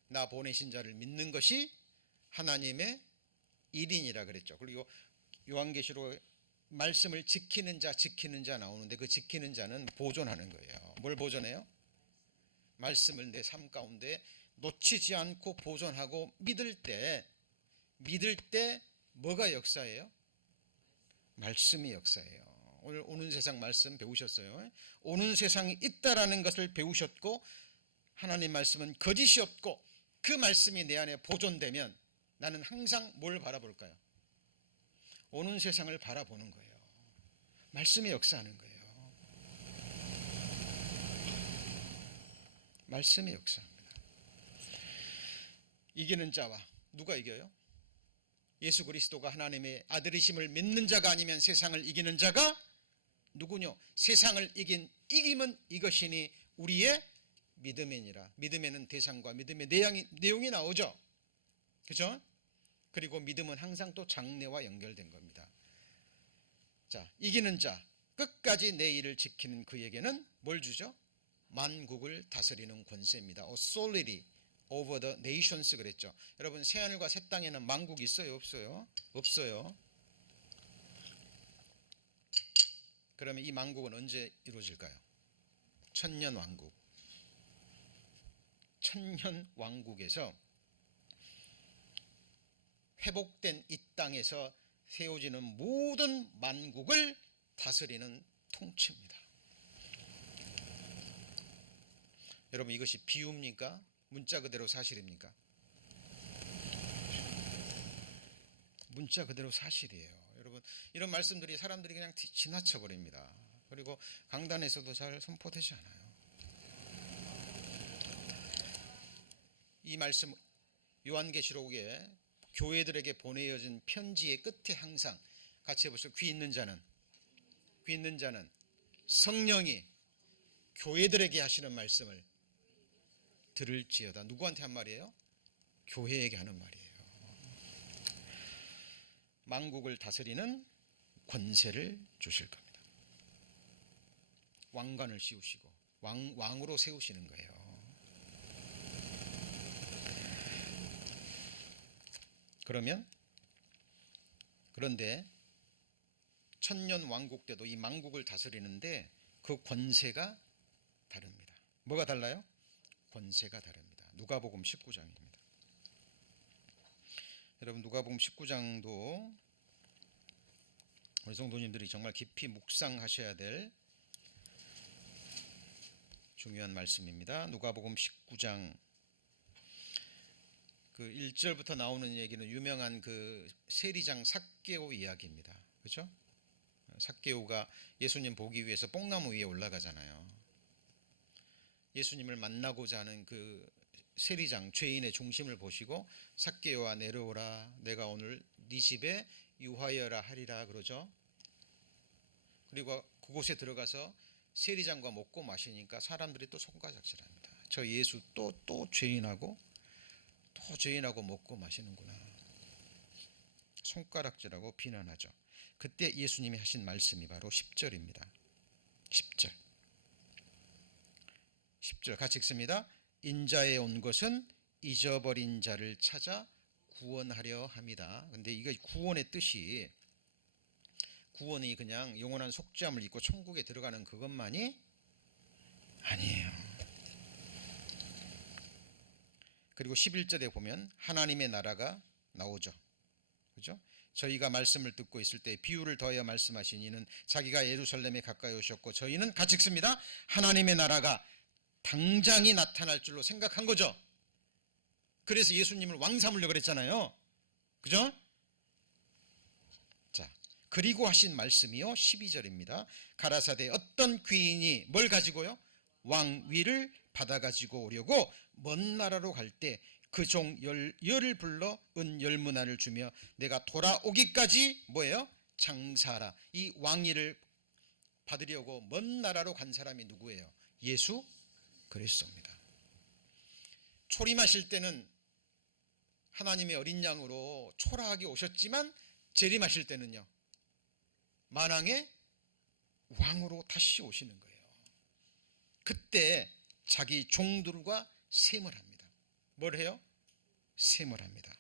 나 보내신 자를 믿는 것이 하나님의 일인이라 그랬죠. 그리고 요한계시록 말씀을 지키는 자 나오는데 그 지키는 자는 보존하는 거예요. 뭘 보존해요? 말씀을 내 삶 가운데 놓치지 않고 보존하고 믿을 때 뭐가 역사예요? 말씀이 역사예요. 오늘 오는 세상 말씀 배우셨어요. 오는 세상이 있다라는 것을 배우셨고 하나님 말씀은 거짓이 없고 그 말씀이 내 안에 보존되면 나는 항상 뭘 바라볼까요? 오는 세상을 바라보는 거예요. 말씀이 역사하는 거예요. 말씀이 역사합니다. 이기는 자와 누가 이겨요? 예수 그리스도가 하나님의 아들이심을 믿는 자가 아니면 세상을 이기는 자가 누구뇨? 세상을 이김은 이것이니 우리의 믿음이니라. 믿음에는 대상과 믿음의 내용이 나오죠. 그렇죠? 그리고 믿음은 항상 또 장래와 연결된 겁니다. 자, 이기는 자, 끝까지 내 일을 지키는 그에게는 뭘 주죠? 만국을 다스리는 권세입니다. Authority over the nations 그랬죠. 여러분 새하늘과 새 땅에는 만국이 있어요? 없어요? 없어요. 그러면 이 만국은 언제 이루어질까요? 천년왕국. 천년왕국에서 회복된 이 땅에서 세워지는 모든 만국을 다스리는 통치입니다. 여러분 이것이 비유입니까? 문자 그대로 사실입니까? 문자 그대로 사실이에요. 여러분 이런 말씀들이 사람들이 그냥 지나쳐 버립니다. 그리고 강단에서도 잘 선포되지 않아요. 이 말씀 요한계시록에 교회들에게 보내어진 편지의 끝에 항상 같이 해보시죠. 귀 있는 자는 성령이 교회들에게 하시는 말씀을 들을지어다. 누구한테 한 말이에요? 교회에게 하는 말이에요. 만국을 다스리는 권세를 주실 겁니다. 왕관을 씌우시고 왕으로 세우시는 거예요. 그런데 천년 왕국 때도 이 만국을 다스리는데 그 권세가 다릅니다. 뭐가 달라요? 권세가 다릅니다. 누가복음 19장입니다. 여러분, 누가복음 19장도 우리 성도님들이 정말 깊이 묵상하셔야 될 중요한 말씀입니다. 누가복음 19장 그 1절부터 나오는 얘기는 유명한 그 세리장 삭개오 이야기입니다. 그렇죠? 삭개오가 예수님 보기 위해서 뽕나무 위에 올라가잖아요. 예수님을 만나고자 하는 그 세리장 죄인의 중심을 보시고 삭개오아 내려오라, 내가 오늘 네 집에 유하여라 하리라 그러죠. 그리고 그곳에 들어가서 세리장과 먹고 마시니까 사람들이 또 손가락질합니다. 저 예수 또 죄인하고 먹고 마시는구나. 손가락질하고 비난하죠. 그때 예수님이 하신 말씀이 바로 10절입니다. 10절 같이 읽습니다. 인자에 온 것은 잊어버린 자를 찾아 구원하려 함이다. 근데 이게 구원의 뜻이, 구원이 그냥 영원한 속죄함을 입고 천국에 들어가는 그것만이 아니에요. 그리고 11절에 보면 하나님의 나라가 나오죠. 그죠? 저희가 말씀을 듣고 있을 때 비유를 더하여 말씀하신 이는 자기가 예루살렘에 가까이 오셨고, 저희는 같이 읽습니다. 하나님의 나라가 당장이 나타날 줄로 생각한 거죠. 그래서 예수님을 왕 삼으려고 그랬잖아요. 그죠? 자, 그리고 하신 말씀이요 12절입니다. 가라사대 어떤 귀인이 뭘 가지고요? 왕위를 받아가지고 오려고 먼 나라로 갈 때 그 종 열을 불러 은 10문화를 주며 내가 돌아오기까지 뭐예요? 장사하라. 이 왕위를 받으려고 먼 나라로 간 사람이 누구예요? 예수 그리스도입니다. 초림하실 때는 하나님의 어린 양으로 초라하게 오셨지만 재림하실 때는요 만왕의 왕으로 다시 오시는 거예요. 그때 자기 종들과 셈을 합니다. 뭘 해요? 셈을 합니다.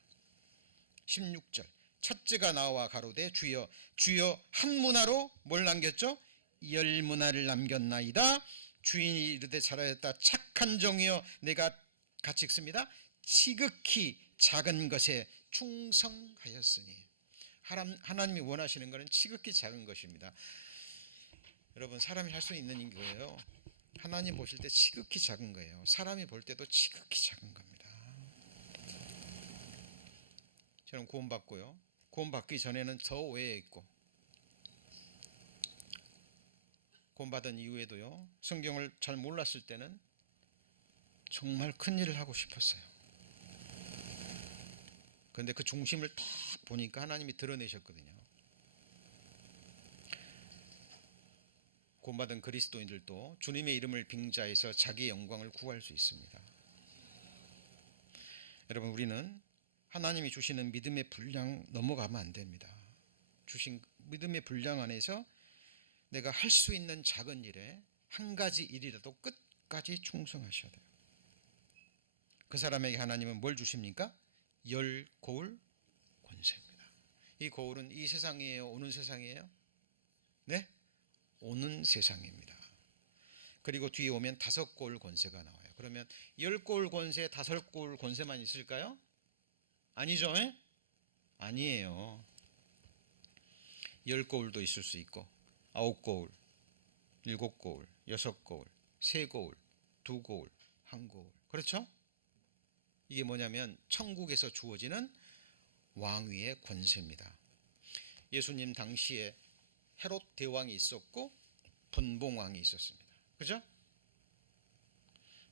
16절 첫째가 나와 가로되 주여 주여 한 문화로 뭘 남겼죠? 10문화를 남겼나이다. 주인이 이르되 잘하였다 착한 종이여 내가 같이 읽습니다. 지극히 작은 것에 충성하였으니. 하나님이 원하시는 것은 지극히 작은 것입니다. 여러분, 사람이 할 수 있는 거예요. 하나님 보실 때 지극히 작은 거예요. 사람이 볼 때도 지극히 작은 겁니다. 저는 구원받고요, 구원받기 전에는 저 오해에 있고, 구원받은 이후에도요 성경을 잘 몰랐을 때는 정말 큰 일을 하고 싶었어요. 그런데 그 중심을 딱 보니까 하나님이 드러내셨거든요. 구원받은 그리스도인들도 주님의 이름을 빙자해서 자기의 영광을 구할 수 있습니다. 여러분, 우리는 하나님이 주시는 믿음의 분량 넘어가면 안 됩니다. 주신 믿음의 분량 안에서 내가 할 수 있는 작은 일에 한 가지 일이라도 끝까지 충성하셔야 돼요. 그 사람에게 하나님은 뭘 주십니까? 열 고울 권세입니다. 이 고울은 이 세상이에요? 오는 세상이에요? 네? 오는 세상입니다. 그리고 뒤에 오면 5고울 권세가 나와요. 그러면 10고울 권세, 5고울 권세만 있을까요? 아니죠? 아니에요. 10고울도 있을 수 있고 9고울, 7고울, 6고울, 3고울, 2고울, 1고울. 그렇죠? 이게 뭐냐면 천국에서 주어지는 왕위의 권세입니다. 예수님 당시에 헤롯 대왕이 있었고 분봉왕이 있었습니다. 그죠?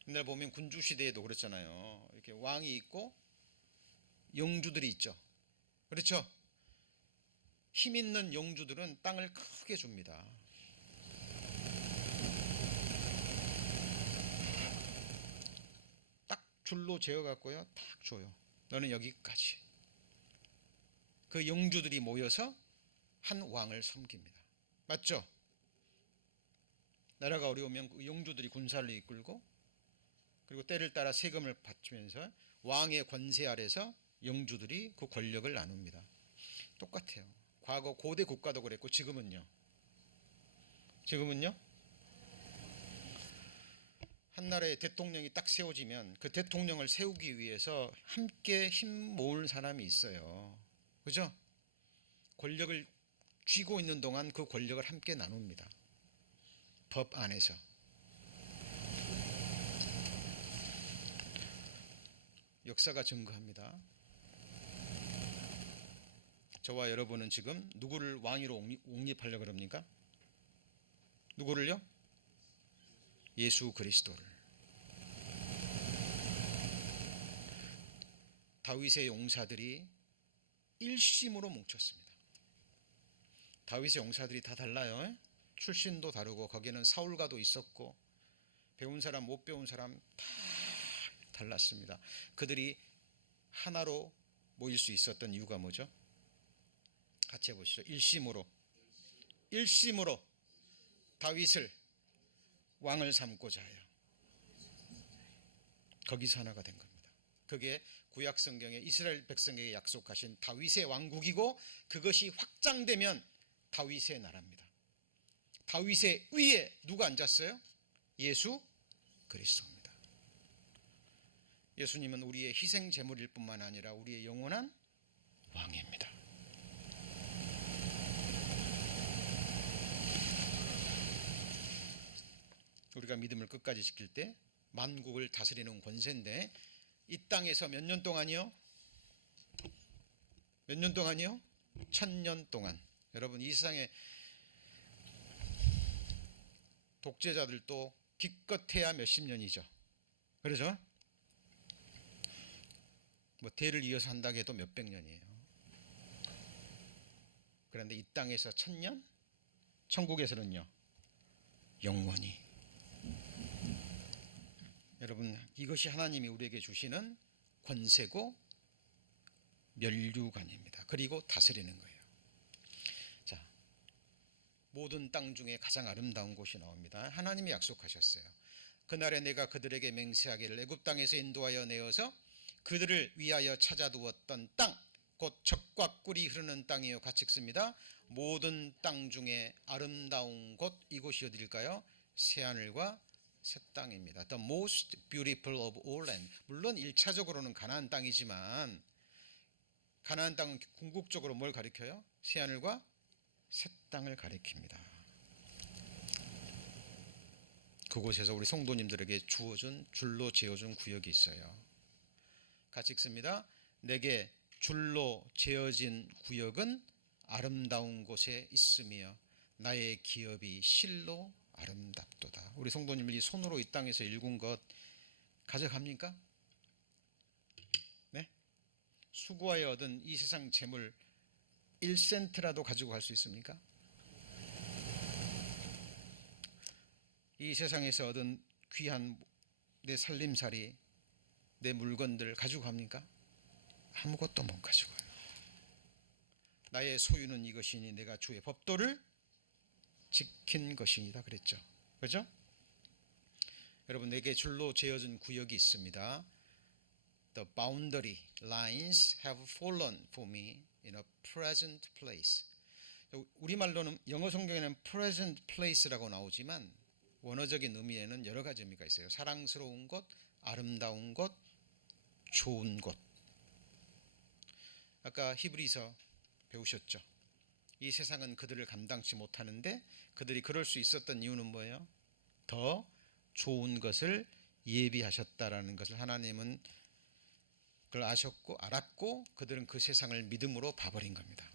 옛날 보면 군주 시대에도 그렇잖아요. 이렇게 왕이 있고 영주들이 있죠. 그렇죠? 힘 있는 영주들은 땅을 크게 줍니다. 딱 줄로 재어갖고요 딱 줘요. 너는 여기까지. 그 영주들이 모여서 한 왕을 섬깁니다. 맞죠? 나라가 어려우면 그 영주들이 군사를 이끌고 그리고 때를 따라 세금을 바치면서 왕의 권세 아래서 영주들이 그 권력을 나눕니다. 똑같아요. 과거 고대 국가도 그랬고 지금은요. 한 나라의 대통령이 딱 세워지면 그 대통령을 세우기 위해서 함께 힘 모을 사람이 있어요. 그죠? 권력을 쥐고 있는 동안 그 권력을 함께 나눕니다. 법 안에서. 역사가 증거합니다. 저와 여러분은 지금 누구를 왕위로 옹립하려고 그럽니까? 누구를요? 예수 그리스도를. 다윗의 용사들이 일심으로 뭉쳤습니다. 다윗의 용사들이 다 달라요. 출신도 다르고 거기는 사울과도 있었고 배운 사람 못 배운 사람 다 달랐습니다. 그들이 하나로 모일 수 있었던 이유가 뭐죠? 같이 해보시죠. 일심으로 다윗을 왕을 삼고자 해요. 거기서 하나가 된 겁니다. 그게 구약 성경에 이스라엘 백성에게 약속하신 다윗의 왕국이고 그것이 확장되면 다윗의 나라입니다. 다윗의 위에 누가 앉았어요? 예수 그리스도입니다. 예수님은 우리의 희생 제물일 뿐만 아니라 우리의 영원한 왕입니다. 우리가 믿음을 끝까지 지킬 때 만국을 다스리는 권세인데 이 땅에서 몇 년 동안이요? 1000년 동안. 여러분 이 세상에 독재자들도 기껏해야 몇십 년이죠. 그러죠? 뭐 대를 이어서 한다고 해도 몇백 년이에요. 그런데 이 땅에서 1000년? 천국에서는요 영원히. 여러분 이것이 하나님이 우리에게 주시는 권세고 면류관입니다. 그리고 다스리는 거예요. 자, 모든 땅 중에 가장 아름다운 곳이 나옵니다. 하나님이 약속하셨어요. 그날에 내가 그들에게 맹세하기를 애굽 땅에서 인도하여 내어서 그들을 위하여 찾아두었던 땅 곧 젖과 꿀이 흐르는 땅이요. 같이 읽습니다. 모든 땅 중에 아름다운 곳 이곳이 어디일까요? 새하늘과 새 땅입니다. The most beautiful of all land. 물론 1차적으로는 가나안 땅이지만 가나안 땅은 궁극적으로 뭘 가리켜요? 새하늘과 새 땅을 가리킵니다. 그곳에서 우리 성도님들에게 주어준 줄로 재어준 구역이 있어요. 같이 읽습니다. 내게 줄로 재어진 구역은 아름다운 곳에 있으며 나의 기업이 실로 아름답도다. 우리 성도님들이 손으로 이 땅에서 일군 것 가져갑니까? 네? 수고하여 얻은 이 세상 재물 1센트라도 가지고 갈 수 있습니까? 이 세상에서 얻은 귀한 내 살림살이 내 물건들 가지고 갑니까? 아무것도 못 가져가요. 나의 소유는 이것이니 내가 주의 법도를 지킨 것이니다 그랬죠. 그렇죠? 여러분 내게 줄로 재어진 구역이 있습니다. The boundary lines have fallen for me in a present place. 우리말로는 영어 성경에는 present place라고 나오지만 원어적인 의미에는 여러 가지 의미가 있어요. 사랑스러운 곳, 아름다운 곳, 좋은 곳. 아까 히브리서 배우셨죠? 이 세상은 그들을 감당치 못하는데 그들이 그럴 수 있었던 이유는 뭐예요? 더 좋은 것을 예비하셨다라는 것을 하나님은 그걸 아셨고 알았고 그들은 그 세상을 믿음으로 봐버린 겁니다.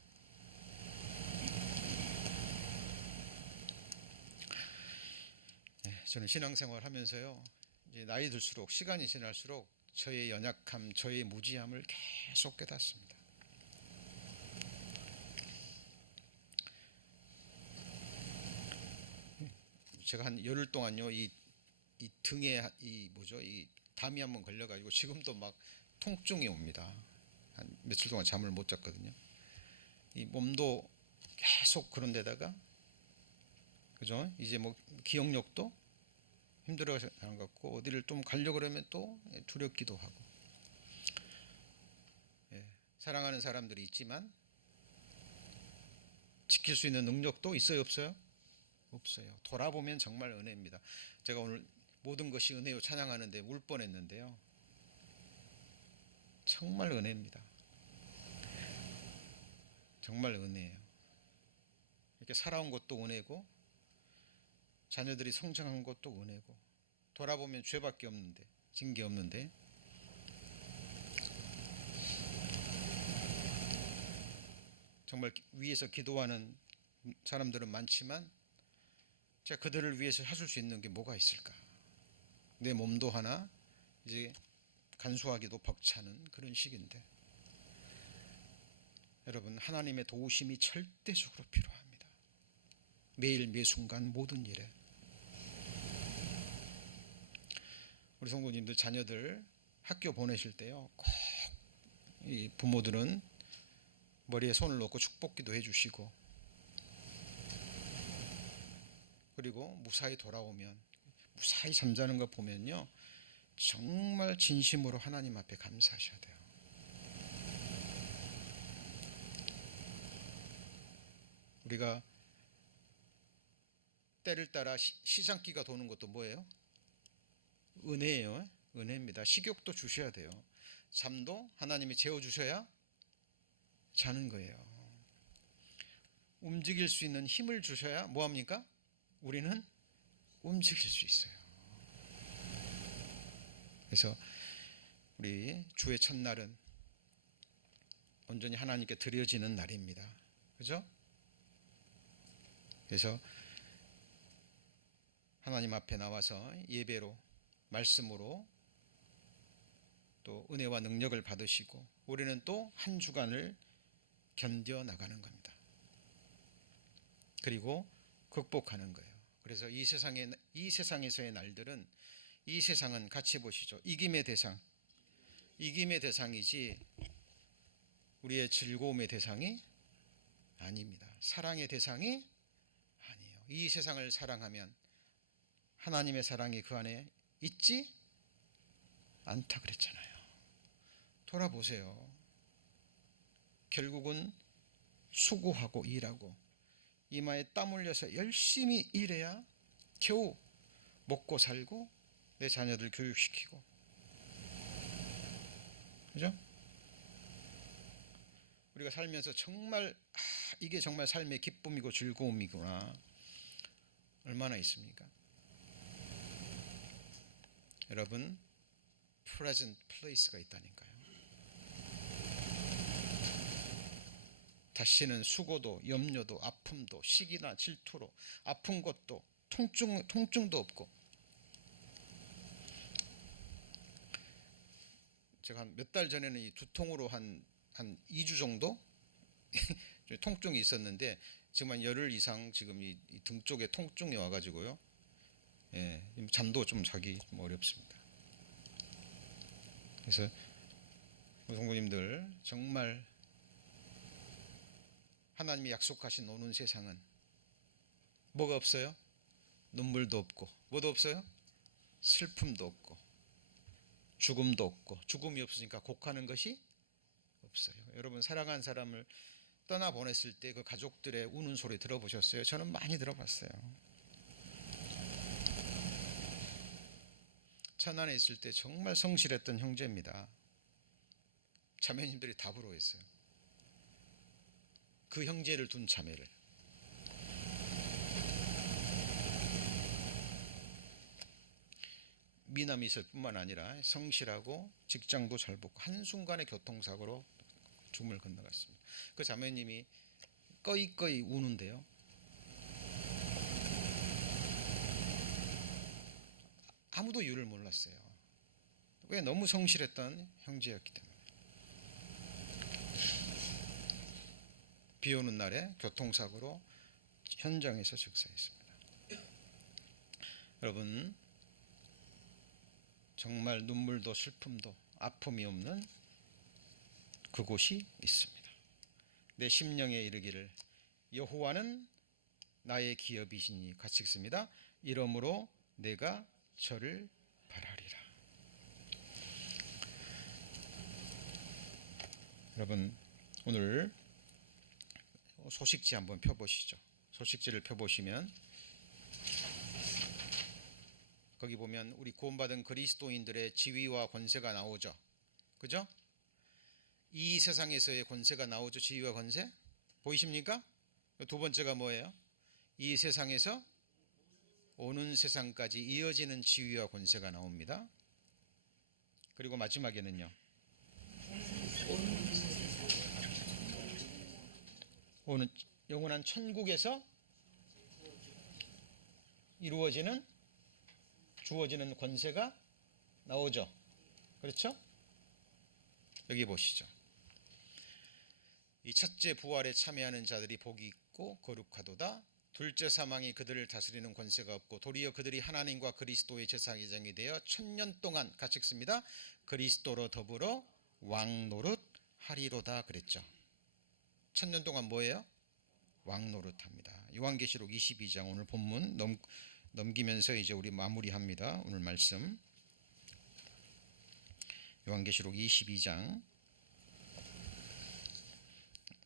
저는 신앙생활 하면서요 이제 나이 들수록 시간이 지날수록 저의 연약함, 저의 무지함을 계속 깨닫습니다. 제가 한 열흘 동안요 이 등에 이 담이 한번 걸려가지고 지금도 막 통증이 옵니다. 한 며칠 동안 잠을 못 잤거든요. 이 몸도 계속 그런 데다가 그죠? 이제 뭐 기억력도 힘들어하는 것 같고 어디를 좀 가려고 그러면 또 두렵기도 하고. 예, 사랑하는 사람들이 있지만 지킬 수 있는 능력도 있어요, 없어요? 없어요. 돌아보면 정말 은혜입니다. 제가 오늘 모든 것이 은혜요 찬양하는데 울 뻔했는데요. 정말 은혜입니다. 정말 은혜예요. 이렇게 살아온 것도 은혜고 자녀들이 성장한 것도 은혜고 돌아보면 죄밖에 없는데 징계 없는데 정말 위에서 기도하는 사람들은 많지만 제가 그들을 위해서 해줄 수 있는 게 뭐가 있을까? 내 몸도 하나 이제 간수하기도 벅차는 그런 시기인데 여러분 하나님의 도우심이 절대적으로 필요합니다. 매일 매순간 모든 일에 우리 성도님들 자녀들 학교 보내실 때요 꼭 이 부모들은 머리에 손을 놓고 축복기도 해주시고 그리고 무사히 돌아오면 무사히 잠자는 거 보면요 정말 진심으로 하나님 앞에 감사하셔야 돼요. 우리가 때를 따라 시장기가 도는 것도 뭐예요? 은혜예요. 은혜입니다. 식욕도 주셔야 돼요. 잠도 하나님이 재워주셔야 자는 거예요. 움직일 수 있는 힘을 주셔야 뭐합니까? 우리는 움직일 수 있어요. 그래서 우리 주의 첫날은 온전히 하나님께 드려지는 날입니다. 그죠? 그래서 하나님 앞에 나와서 예배로 말씀으로 또 은혜와 능력을 받으시고 우리는 또 한 주간을 견뎌 나가는 겁니다. 그리고 극복하는 거예요. 그래서 이 세상에서의 날들은 이 세상은 같이 보시죠. 이김의 대상이지 우리의 즐거움의 대상이 아닙니다. 사랑의 대상이 아니에요. 이 세상을 사랑하면 하나님의 사랑이 그 안에 있지 않다 그랬잖아요. 돌아보세요. 결국은 수고하고 일하고 이마에 땀 흘려서 열심히 일해야 겨우 먹고 살고 내 자녀들 교육시키고 그죠? 우리가 살면서 정말 이게 정말 삶의 기쁨이고 즐거움이구나 얼마나 있습니까? 여러분 present place가 있다니까요. 다시는 수고도 염려도 아픔도 시기나 질투로 아픈 것도 통증도 없고 제가 한 몇 달 전에는 이 두통으로 한 2주 정도 통증이 있었는데 지금 한 열흘 이상 지금 이 등 쪽에 통증이 와가지고요. 예, 잠도 좀 자기 좀 어렵습니다. 그래서 성도님들 정말 하나님이 약속하신 오는 세상은 뭐가 없어요? 눈물도 없고 뭐도 없어요? 슬픔도 없고 죽음도 없고 죽음이 없으니까 곡하는 것이 없어요. 여러분 사랑한 사람을 떠나보냈을 때 그 가족들의 우는 소리 들어보셨어요? 저는 많이 들어봤어요. 천안에 있을 때 정말 성실했던 형제입니다. 자매님들이 다 부러워했어요. 그 형제를 둔 자매를. 미남이 있을 뿐만 아니라 성실하고 직장도 잘 붙고 한순간의 교통사고로 죽음을 건너갔습니다. 그 자매님이 꺼이꺼이 우는데요. 아무도 이유를 몰랐어요. 왜? 너무 성실했던 형제였기 때문에. 비 오는 날에 교통사고로 현장에서 즉사했습니다. 여러분 정말 눈물도 슬픔도 아픔이 없는 그곳이 있습니다. 내 심령에 이르기를 여호와는 나의 기업이시니 같이 읽습니다. 이러므로 내가 저를 바라리라. 여러분 오늘 소식지 한번 펴보시죠. 소식지를 펴보시면 거기 보면 우리 구원받은 그리스도인들의 지위와 권세가 나오죠. 그죠? 이 세상에서의 권세가 나오죠. 지위와 권세 보이십니까? 두 번째가 뭐예요? 이 세상에서 오는 세상까지 이어지는 지위와 권세가 나옵니다. 그리고 마지막에는요, 오는 영원한 천국에서 이루어지는 주어지는 권세가 나오죠. 그렇죠? 여기 보시죠. 이 첫째 부활에 참여하는 자들이 복이 있고 거룩하도다. 둘째 사망이 그들을 다스리는 권세가 없고 도리어 그들이 하나님과 그리스도의 제사장이 되어 천년 동안 같이 읽습니다. 그리스도로 더불어 왕노릇 하리로다 그랬죠. 천년 동안 뭐예요? 왕노릇합니다. 요한계시록 22장 오늘 본문 넘기면서 이제 우리 마무리합니다. 오늘 말씀 요한계시록 22장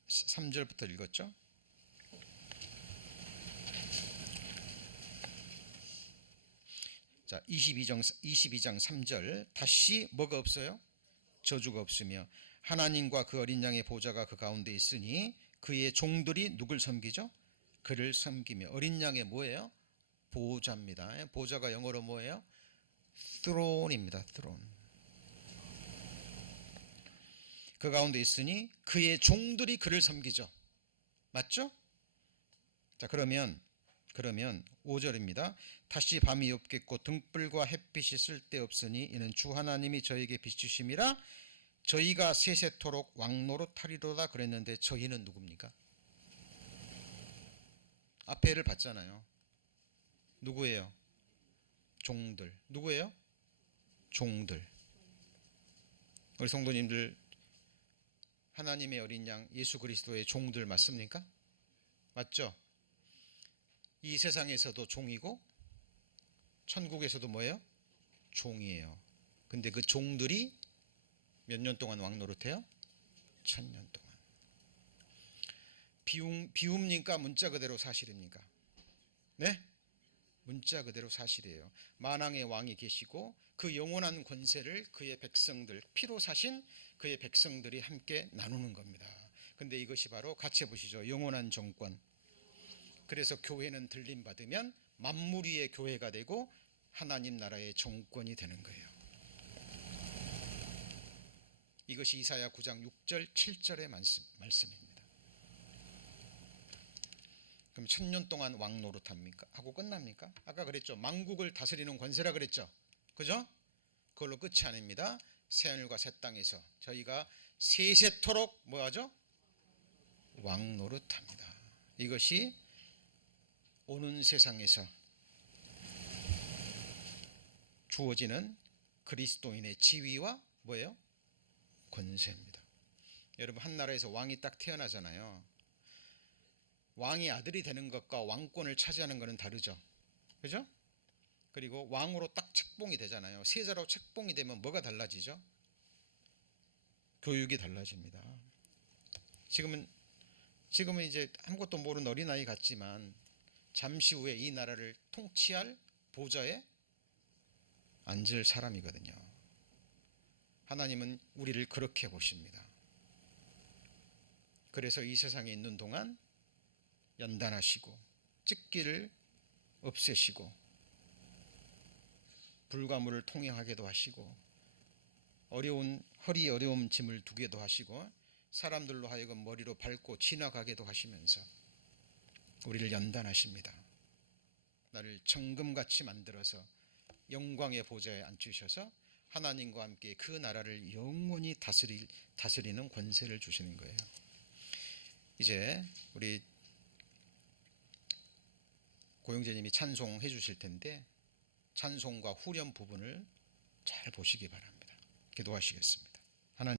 3절부터 읽었죠? 자, 22장 3절 다시 뭐가 없어요? 저주가 없으며 하나님과 그 어린 양의 보좌가 그 가운데 있으니 그의 종들이 누굴 섬기죠? 그를 섬기며 어린 양의 뭐예요? 보좌입니다. 보좌가 영어로 뭐예요? throne입니다. throne. 그 가운데 있으니 그의 종들이 그를 섬기죠. 맞죠? 자, 그러면 5절입니다. 다시 밤이 없겠고 등불과 햇빛이 쓸데없으니 이는 주 하나님이 저에게 비추심이라. 저희가 세세토록 왕노릇하리로다 그랬는데 저희는 누굽니까? 앞에 를 봤잖아요. 누구예요? 종들. 누구예요? 종들. 우리 성도님들 하나님의 어린 양 예수 그리스도의 종들 맞습니까? 맞죠? 이 세상에서도 종이고 천국에서도 뭐예요? 종이에요. 근데 그 종들이 몇 년 동안 왕노릇해요? 1000년 동안. 비움입니까? 문자 그대로 사실입니까? 네? 문자 그대로 사실이에요. 만왕의 왕이 계시고 그 영원한 권세를 그의 백성들, 피로 사신 그의 백성들이 함께 나누는 겁니다. 근데 이것이 바로 같이 해보시죠. 영원한 정권. 그래서 교회는 들림 받으면 만물 위의 교회가 되고 하나님 나라의 정권이 되는 거예요. 이것이 이사야 9장 6절 7절의 말씀입니다. 그럼 1000년 동안 왕노릇합니까? 하고 끝납니까? 아까 그랬죠. 만국을 다스리는 권세라 그랬죠. 그죠? 그걸로 끝이 아닙니다. 새하늘과 새 땅에서 저희가 세세토록 뭐하죠? 왕노릇합니다. 이것이 오는 세상에서 주어지는 그리스도인의 지위와 뭐예요? 권세입니다. 여러분 한 나라에서 왕이 딱 태어나잖아요. 왕이 아들이 되는 것과 왕권을 차지하는 것은 다르죠. 그죠? 그리고 왕으로 딱 책봉이 되잖아요. 세자로 책봉이 되면 뭐가 달라지죠? 교육이 달라집니다. 지금은 이제 아무것도 모르는 어린아이 같지만 잠시 후에 이 나라를 통치할 보좌에 앉을 사람이거든요. 하나님은 우리를 그렇게 보십니다. 그래서 이 세상에 있는 동안 연단하시고 찢기를 없애시고 불가물을 통행하게도 하시고 허리 어려움 짐을 두게도 하시고 사람들로 하여금 머리로 밟고 지나가게도 하시면서 우리를 연단하십니다. 나를 정금같이 만들어서 영광의 보좌에 앉히셔서 하나님과 함께 그 나라를 영원히 다스리는 권세를 주시는 거예요. 이제 우리 고영재님이 찬송해 주실 텐데 찬송과 후렴 부분을 잘 보시기 바랍니다. 기도하시겠습니다.